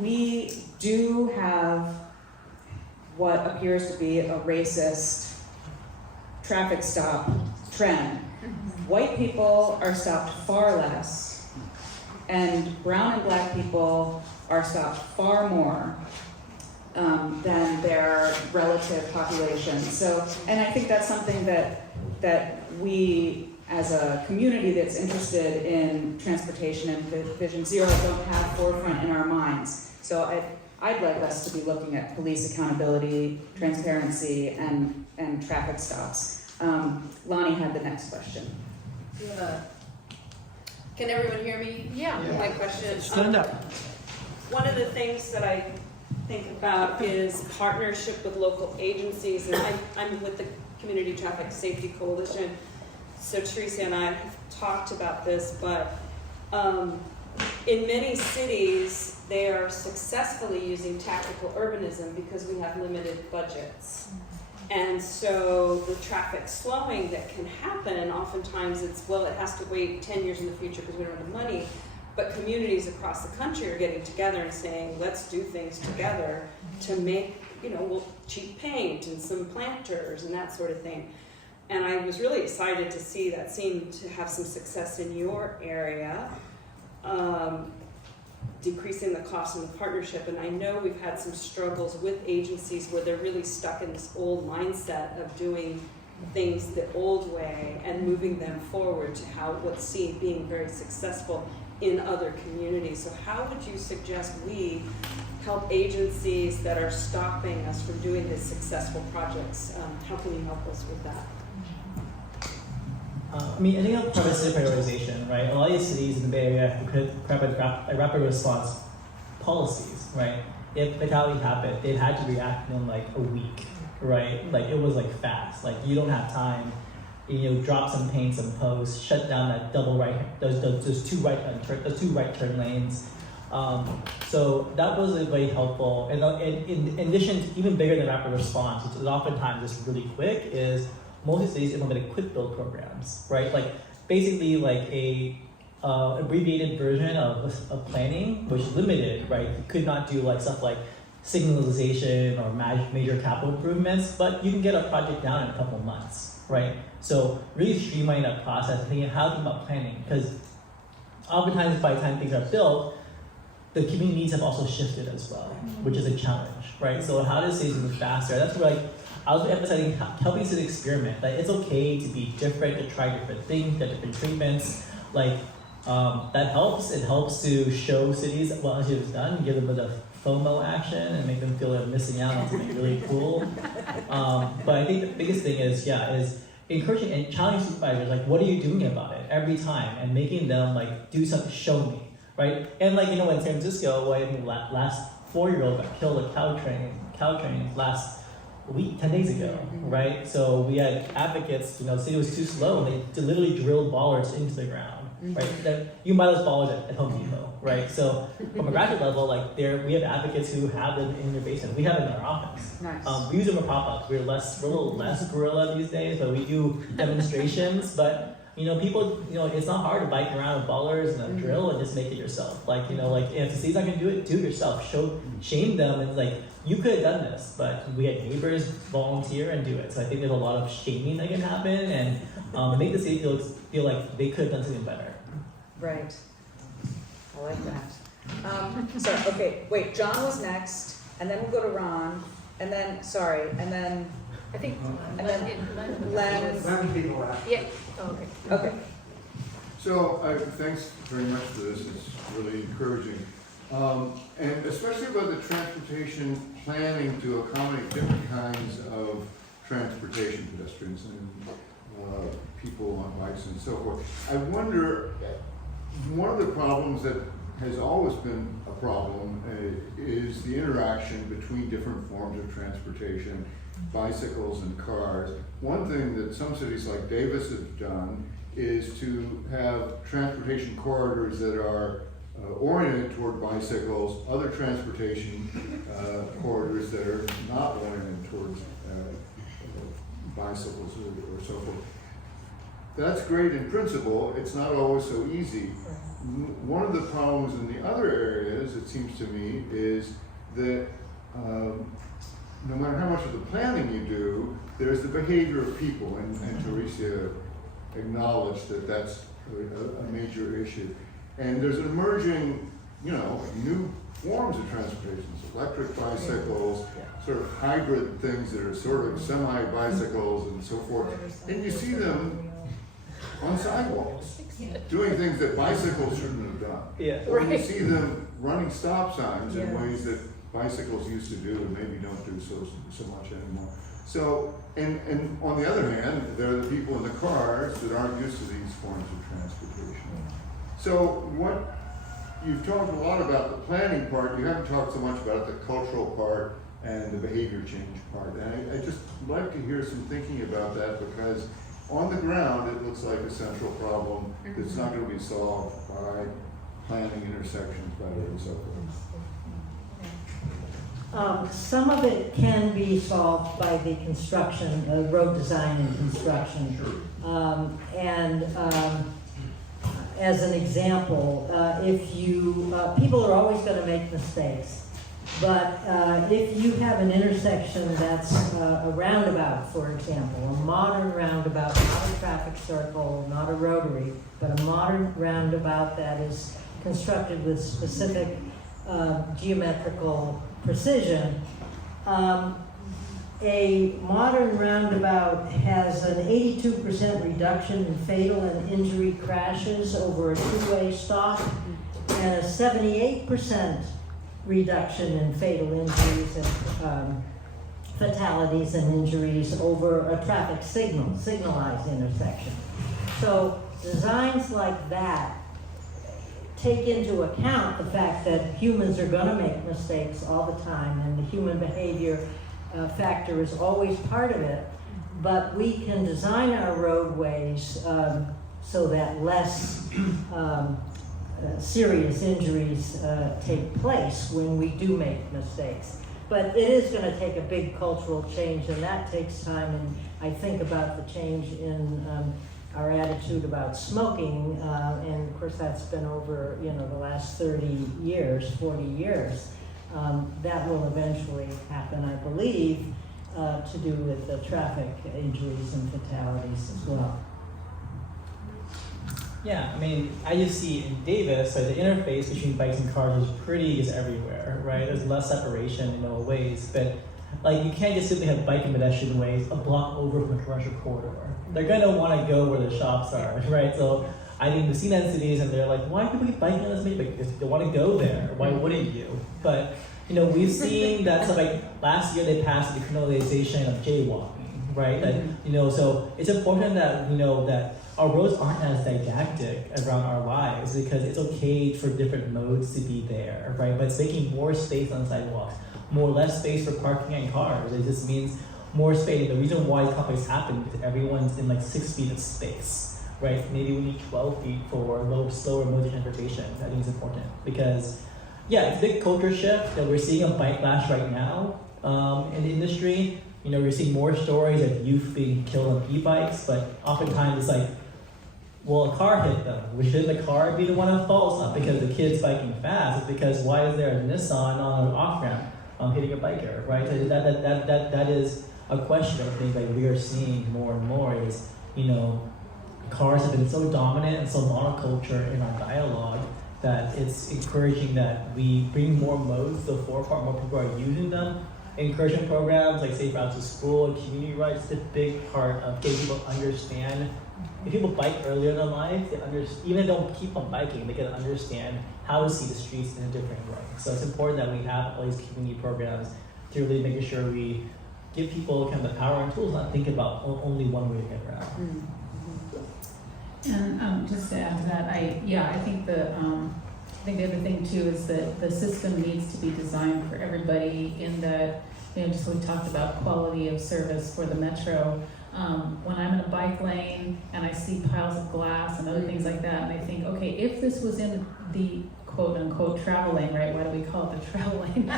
we do have what appears to be a racist traffic stop trend. White people are stopped far less, and brown and black people are stopped far more than their relative population. So, and I think that's something that we, as a community that's interested in transportation and Vision Zero, don't have forefront in our minds. So I'd like us to be looking at police accountability, transparency, and traffic stops. Lonnie had the next question. Can everyone hear me? Yeah. My question. Stand up. One of the things that I think about is partnership with local agencies, and I'm with the Community Traffic Safety Coalition. So Theresia and I have talked about this, but in many cities, they are successfully using tactical urbanism because we have limited budgets. And so the traffic slowing that can happen, oftentimes it's, well, it has to wait 10 years in the future because we don't have the money. But communities across the country are getting together and saying, let's do things together to make, cheap paint and some planters and that sort of thing. And I was really excited to see that seemed to have some success in your area, decreasing the cost in the partnership. And I know we've had some struggles with agencies where they're really stuck in this old mindset of doing things the old way and moving them forward to what's seen being very successful in other communities. So how would you suggest we help agencies that are stopping us from doing these successful projects? How can you help us with that? I think of progressive prioritization, right? A lot of these cities in the Bay Area have rapid response policies, right? If fatality happened, they had to react in like a week, right? Like it was like fast. Like you don't have time. Drop some paint, some posts, shut down that double right, those two right turn lanes. So that was very helpful. And in addition to even bigger than rapid response, which is oftentimes just really quick, is most cities implemented quick build programs, right? Like basically like a abbreviated version of planning, which is limited, right? You could not do like stuff like signalization or major capital improvements, but you can get a project down in a couple months, right? So really streamlining that process, thinking how to think about planning, because oftentimes by the time things are built, the community needs have also shifted as well, which is a challenge, right? So how does cities move faster? That's where I was emphasizing helping cities experiment. That it's okay to be different, to try different things, get different treatments. That helps. It helps to show cities what cities have done, give them a bit of FOMO action, and make them feel they're missing out on something really cool. But I think the biggest thing is encouraging and challenging supervisors. Like, what are you doing about it every time, and making them do something. Show me, right? And in San Francisco, I think last 4-year-old got killed at cow training last week, 10 days ago, right? So we had advocates, the city was too slow, and they literally drilled bollards into the ground, right? You can buy those bollards at Home Depot, right? So from a graduate level, we have advocates who have them in their basement. We have it in our office. Nice. We use them for pop-ups. We're a little less guerrilla these days, but we do demonstrations. But people, it's not hard to bike around with bollards and a drill and just make it yourself. If the city's not gonna do it, do it yourself. Shame them, and you could have done this, but we had neighbors volunteer and do it. So I think there's a lot of shaming that can happen, and make the city feel like they could have done something better. Right. I like that. So, okay, wait, John was next, and then we'll go to Ron, and then, I think, and then Len. 11 people after. Yeah. Oh, okay. Okay. So, thanks very much for this, it's really encouraging. And especially about the transportation planning to accommodate different kinds of transportation, pedestrians and people on bikes and so forth. I wonder, one of the problems that has always been a problem is the interaction between different forms of transportation, bicycles and cars. One thing that some cities like Davis have done is to have transportation corridors that are oriented toward bicycles, other transportation corridors that are not oriented towards bicycles or so forth. That's great in principle, it's not always so easy. One of the problems in the other areas, it seems to me, is that no matter how much of the planning you do, there's the behavior of people, and Theresia acknowledged that that's a major issue. And there's emerging, new forms of transportation, electric bicycles, sort of hybrid things that are sort of semi-bicycles and so forth. And you see them on sidewalks, doing things that bicycles shouldn't have done. Yeah. Or you see them running stop signs in ways that bicycles used to do and maybe don't do so much anymore. So, and on the other hand, there are the people in the cars that aren't used to these forms of transportation. So you've talked a lot about the planning part, you haven't talked so much about the cultural part and the behavior change part. And I just like to hear some thinking about that, because on the ground, it looks like a central problem that's not going to be solved by planning intersections better and so forth. Some of it can be solved by the construction, road design and construction. As an example, if you, people are always going to make mistakes. But if you have an intersection that's a roundabout, for example, a modern roundabout, not a traffic circle, not a rotary, but a modern roundabout that is constructed with specific geometrical precision, a modern roundabout has an 82% reduction in fatal and injury crashes over a two-way stop, and a 78% reduction in fatal injuries and fatalities and injuries over a traffic signalized intersection. So designs like that take into account the fact that humans are going to make mistakes all the time, and the human behavior factor is always part of it, but we can design our roadways so that less serious injuries take place when we do make mistakes. But it is going to take a big cultural change, and that takes time. And I think about the change in our attitude about smoking, and of course that's been over the last 30 years, 40 years. That will eventually happen, I believe, to do with the traffic injuries and fatalities as well. Yeah, I mean, I just see in Davis, the interface between bikes and cars is everywhere, right? There's less separation in all ways, but you can't just simply have bike and pedestrian ways a block over from a commercial corridor. They're gonna want to go where the shops are, right? So I think we've seen that in cities, and they're like, why do people keep biking on this many? They want to go there. Why wouldn't you? But we've seen that stuff. Last year they passed the criminalization of jaywalking, right? So it's important that that our roads aren't as didactic around our lives, because it's okay for different modes to be there, right? But it's making more space on sidewalks, less space for parking and cars. It just means more space. And the reason why conflicts happen is because everyone's in 6 feet of space, right? Maybe we need 12 feet for slower modes of transportation. I think it's important because, it's a big culture shift that we're seeing a bike lash right now in the industry. We're seeing more stories of youth being killed on e-bikes, but oftentimes it's a car hit them. Shouldn't the car be the one at fault? It's not because the kid's biking fast. It's because why is there a Nissan on an off-ramp hitting a biker, right? So that is a question I think we are seeing more and more is, cars have been so dominant and so monoculture in our dialogue that it's encouraging that we bring more modes to the forefront, more people are using them. Encouragement programs like Safe Routes to School and community rights is a big part of getting people to understand. If people bike earlier in their life, even if they don't keep on biking, they can understand how to see the streets in a different way. So it's important that we have all these community programs to really make sure we give people kind of the power and tools, not think about only one way to get around. And just to add to that, I think the think the other thing too is that the system needs to be designed for everybody in that, just we talked about quality of service for the metro. When I'm in a bike lane and I see piles of glass and other things like that, and I think, okay, if this was in the quote-unquote travel lane, right? Why do we call it the travel lane?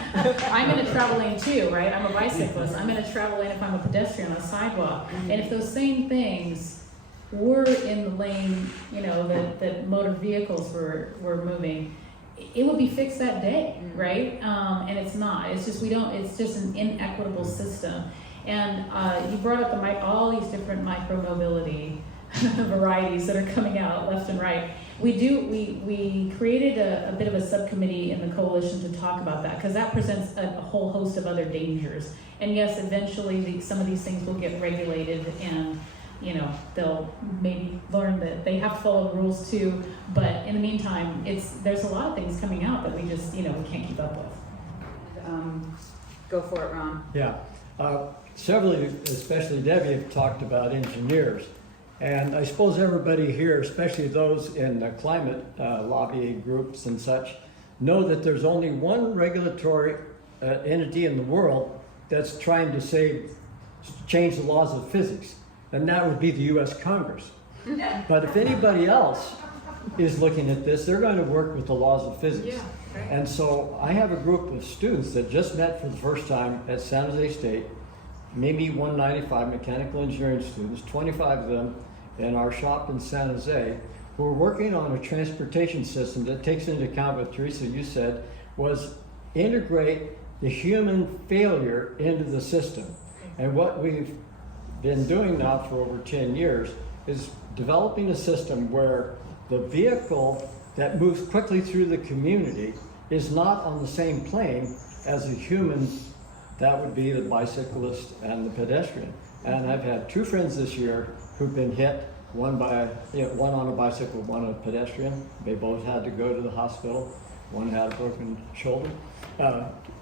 I'm in a travel lane too, right? I'm a bicyclist. I'm in a travel lane if I'm a pedestrian on a sidewalk. And if those same things were in the lane, that motor vehicles were moving, it would be fixed that day, right? And it's not. It's just it's just an inequitable system. And you brought up all these different micro-mobility varieties that are coming out left and right. We created a bit of a subcommittee in the coalition to talk about that, because that presents a whole host of other dangers. And yes, eventually some of these things will get regulated, and they'll maybe learn that they have to follow the rules too. But in the meantime, there's a lot of things coming out that we just we can't keep up with. Go for it, Ron. Yeah. Several of you, especially Debbie, have talked about engineers. And I suppose everybody here, especially those in the climate lobby groups and such, know that there's only one regulatory entity in the world that's trying to change the laws of physics, and that would be the US Congress. But if anybody else is looking at this, they're going to work with the laws of physics. Yeah, right. And so I have a group of students that just met for the first time at San Jose State, maybe 195 mechanical engineering students, 25 of them in our shop in San Jose, who are working on a transportation system that takes into account what Theresia, you said, was integrate the human failure into the system. And what we've been doing now for over 10 years is developing a system where the vehicle that moves quickly through the community is not on the same plane as a human. That would be the bicyclist and the pedestrian. And I've had two friends this year who've been hit, one on a bicycle, one on a pedestrian. They both had to go to the hospital. One had a broken shoulder,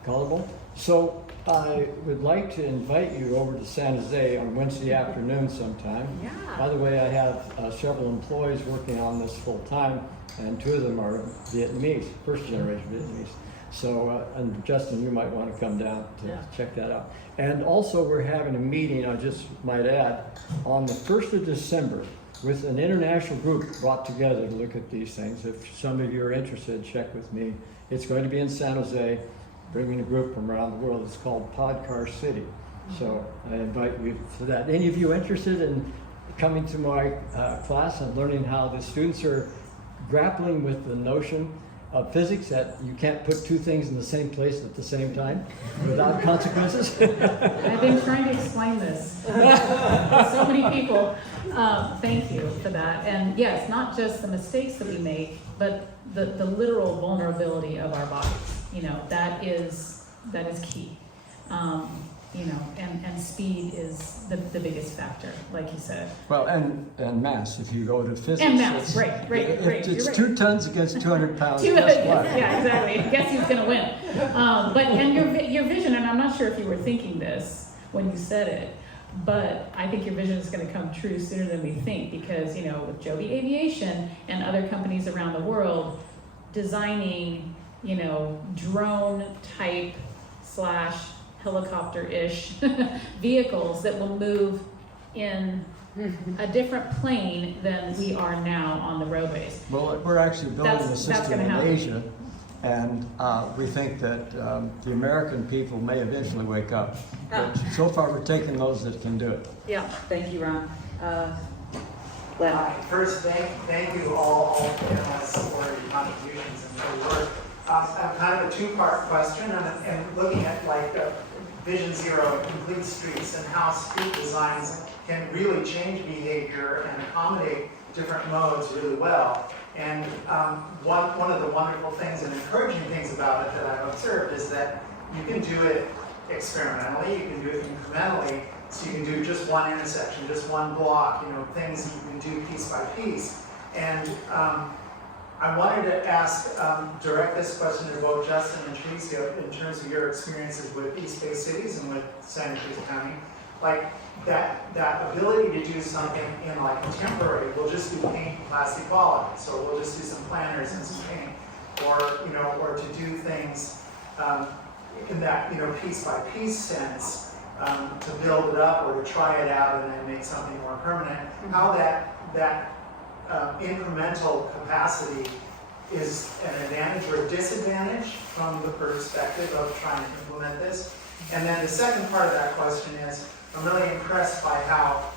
collarbone. So I would like to invite you over to San Jose on Wednesday afternoon sometime. Yeah. By the way, I have several employees working on this full time, and two of them are Vietnamese, first generation Vietnamese. So, and Justin, you might want to come down to check that out. And also we're having a meeting, I just might add, on the 1st of December with an international group brought together to look at these things. If some of you are interested, check with me. It's going to be in San Jose, bringing a group from around the world. It's called Podcar City. So I invite you to that. Any of you interested in coming to my class and learning how the students are grappling with the notion of physics, that you can't put two things in the same place at the same time without consequences? I've been trying to explain this to so many people. Thank you for that. And yes, not just the mistakes that we make, but the literal vulnerability of our bodies. That is key. And speed is the biggest factor, like you said. Well, and mass, if you go to physics. And mass, right. It's You're right. 2 tons against 200 pounds. Yeah, Guess what? exactly. Guess who's gonna win? And your vision, and I'm not sure if you were thinking this when you said it, but I think your vision is gonna come true sooner than we think, because, with Joby Aviation and other companies around the world designing, drone type / helicopter-ish vehicles that will move in a different plane than we are now on the roadways. Well, we're actually building a That's system gonna in happen. Asia, and we think that the American people may eventually wake up. But so far, we're taking those that can do it. Yeah, thank you, Ron. Len. First, thank you all panelists for your contributions and your work. Kind of a two-part question, and looking at Vision Zero, complete streets, and how street designs can really change behavior and accommodate different modes really well. And one of the wonderful things and encouraging things about it that I've observed is that you can do it experimentally, you can do it incrementally, so you can do just one intersection, just one block, things that you can do piece by piece. And I wanted to direct this question to both Justin and Theresia in terms of your experiences with East Bay cities and with Sanitation County. That ability to do something in temporary, we'll just do paint and plastic quality. So we'll just do some planters and some paint. or to do things in that, piece by piece sense, to build it up or to try it out and then make something more permanent, how that incremental capacity is an advantage or a disadvantage from the perspective of trying to implement this. And then the second part of that question is, I'm really impressed by how,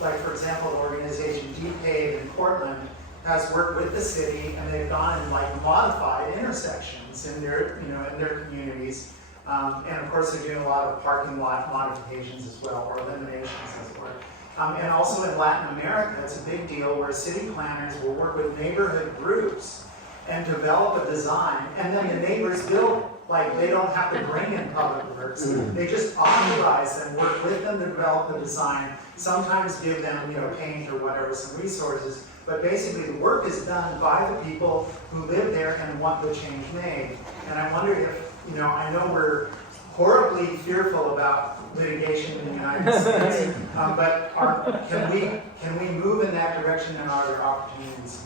like for example, the organization DPAVE in Portland has worked with the city, and they've gone and like modified intersections in their, in their communities. And of course, they're doing a lot of parking lot modifications as well, or eliminations as well. And also in Latin America, it's a big deal where city planners will work with neighborhood groups and develop a design, and then the neighbors build. Like, they don't have to bring in public works. They just authorize them, work with them to develop the design, sometimes give them, paint or whatever, some resources. But basically, the work is done by the people who live there and want the change made. And I wonder if, I know we're horribly fearful about litigation in the United States, but can we move in that direction, and are there opportunities?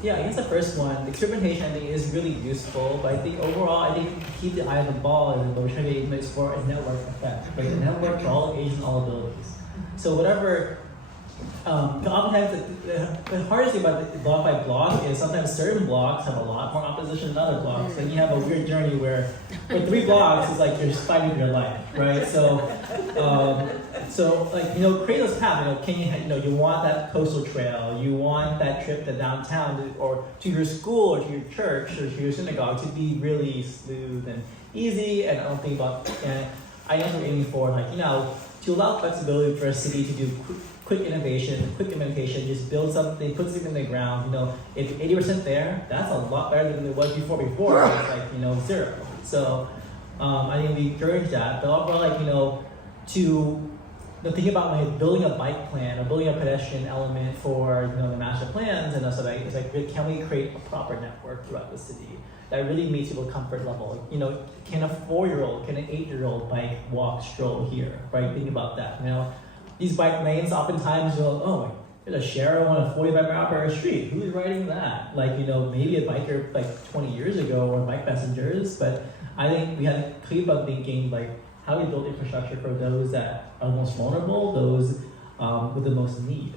Yeah, I guess the first one, the experimentation, I think, is really useful, but I think overall, I think to keep the eye on the ball is what we're trying to explore a network effect, right? A network for all ages and all abilities. So whatever, oftentimes the hardest thing about the block by block is sometimes certain blocks have a lot more opposition than other blocks. Like you have a weird journey where for 3 blocks is like you're just fighting for your life, right? So create this path. Can you want that coastal trail, you want that trip to downtown, or to your school, or to your church, or to your synagogue to be really smooth and easy. And I don't think about. And I guess we're aiming for to allow flexibility for a city to do quick innovation, quick implementation. Just build something, put something in the ground. If 80% there, that's a lot better than it was before. Before it was like 0. So I think we encourage that, but overall, to think about when you're building a bike plan or building a pedestrian element for the master plans and stuff like, it's like, can we create a proper network throughout the city that really meets people's comfort level? Can a 4-year-old, can an 8-year-old bike, walk, stroll here, right? Think about that. These bike lanes oftentimes there's a Shero on a 45-mile-per-hour street. Who's riding that? Maybe a biker 20 years ago, or bike passengers, but I think we had to keep about thinking how we build infrastructure for those that are most vulnerable, those with the most need.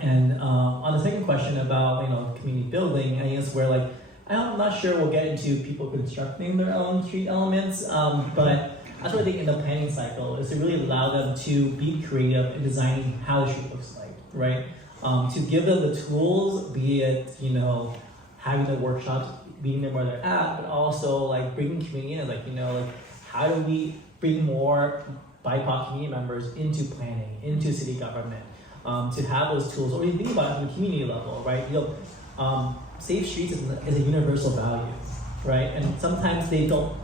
And on the second question about community building, I guess where I'm not sure we'll get into people constructing their own street elements, but that's what I think in the planning cycle is to really allow them to be creative in designing how the street looks like, right? To give them the tools, be it having the workshops, being them where they're at, but also bringing community in, how do we bring more BIPOC community members into planning, into city government, to have those tools, or you think about it from the community level, right? Safe streets is a universal value, right? And sometimes they don't,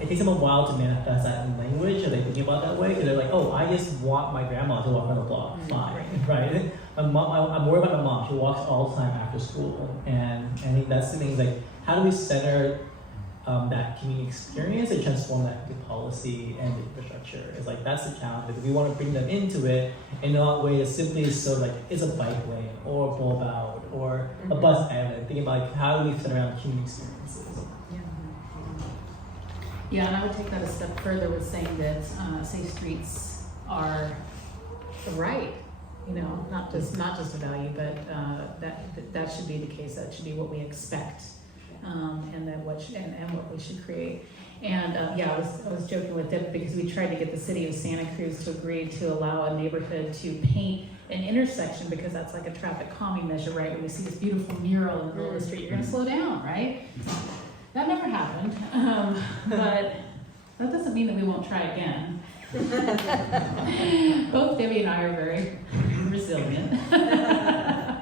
it takes them a while to manifest that in language, and they think about it that way, because they're like, oh, I just want my grandma to walk on the block, fine, right? I'm worried about my mom, she walks all the time after school, and I think that's the thing, how do we center that community experience and transform that into policy and infrastructure? Is that's the challenge, because we want to bring them into it in not a way that simply is so it's a bike lane, or a bulb out, or a bus island. Thinking about how do we center around community experiences. Yeah, and I would take that a step further with saying that safe streets are the right, not just a value, but that should be the case. That should be what we expect, and then what we should create. And I was joking with Deb because we tried to get the city of Santa Cruz to agree to allow a neighborhood to paint an intersection, because that's like a traffic calming measure, right? When you see this beautiful mural in the middle of the street, you're going to slow down, right? That never happened, but that doesn't mean that we won't try again. Both Debbie and I are very resilient.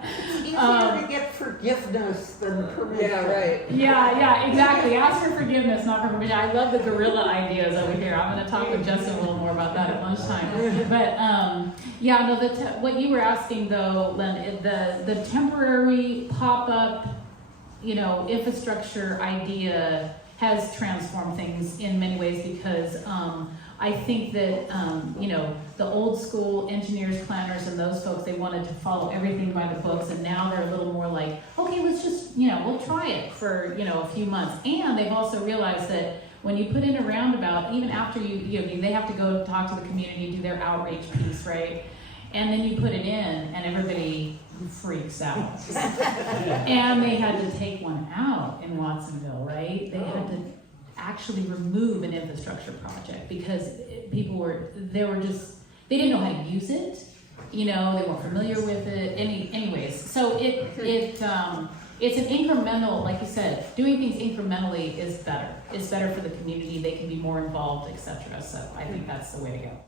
It's easier to get forgiveness than permission. Yeah, right. Yeah, exactly. Ask for forgiveness, not for permission. I love the guerrilla ideas over here. I'm going to talk with Justin a little more about that at lunchtime. But what you were asking though, Len, the temporary pop-up, infrastructure idea has transformed things in many ways, because I think that, you know, the old school engineers, planners, and those folks, they wanted to follow everything by the books, and now they're a little more like, okay, let's just, you know, we'll try it for, you know, a few months. And they've also realized that when you put in a roundabout, even after you know, they have to go talk to the community and do their outreach piece, right? And then you put it in, and everybody freaks out. And they had to take one out in Watsonville, right? They had to actually remove an infrastructure project because people were just, they didn't know how to use it. You know, they weren't familiar with it. Anyways, so it's an incremental, like you said, doing things incrementally is better. It's better for the community. They can be more involved, etc. So I think that's the way to go.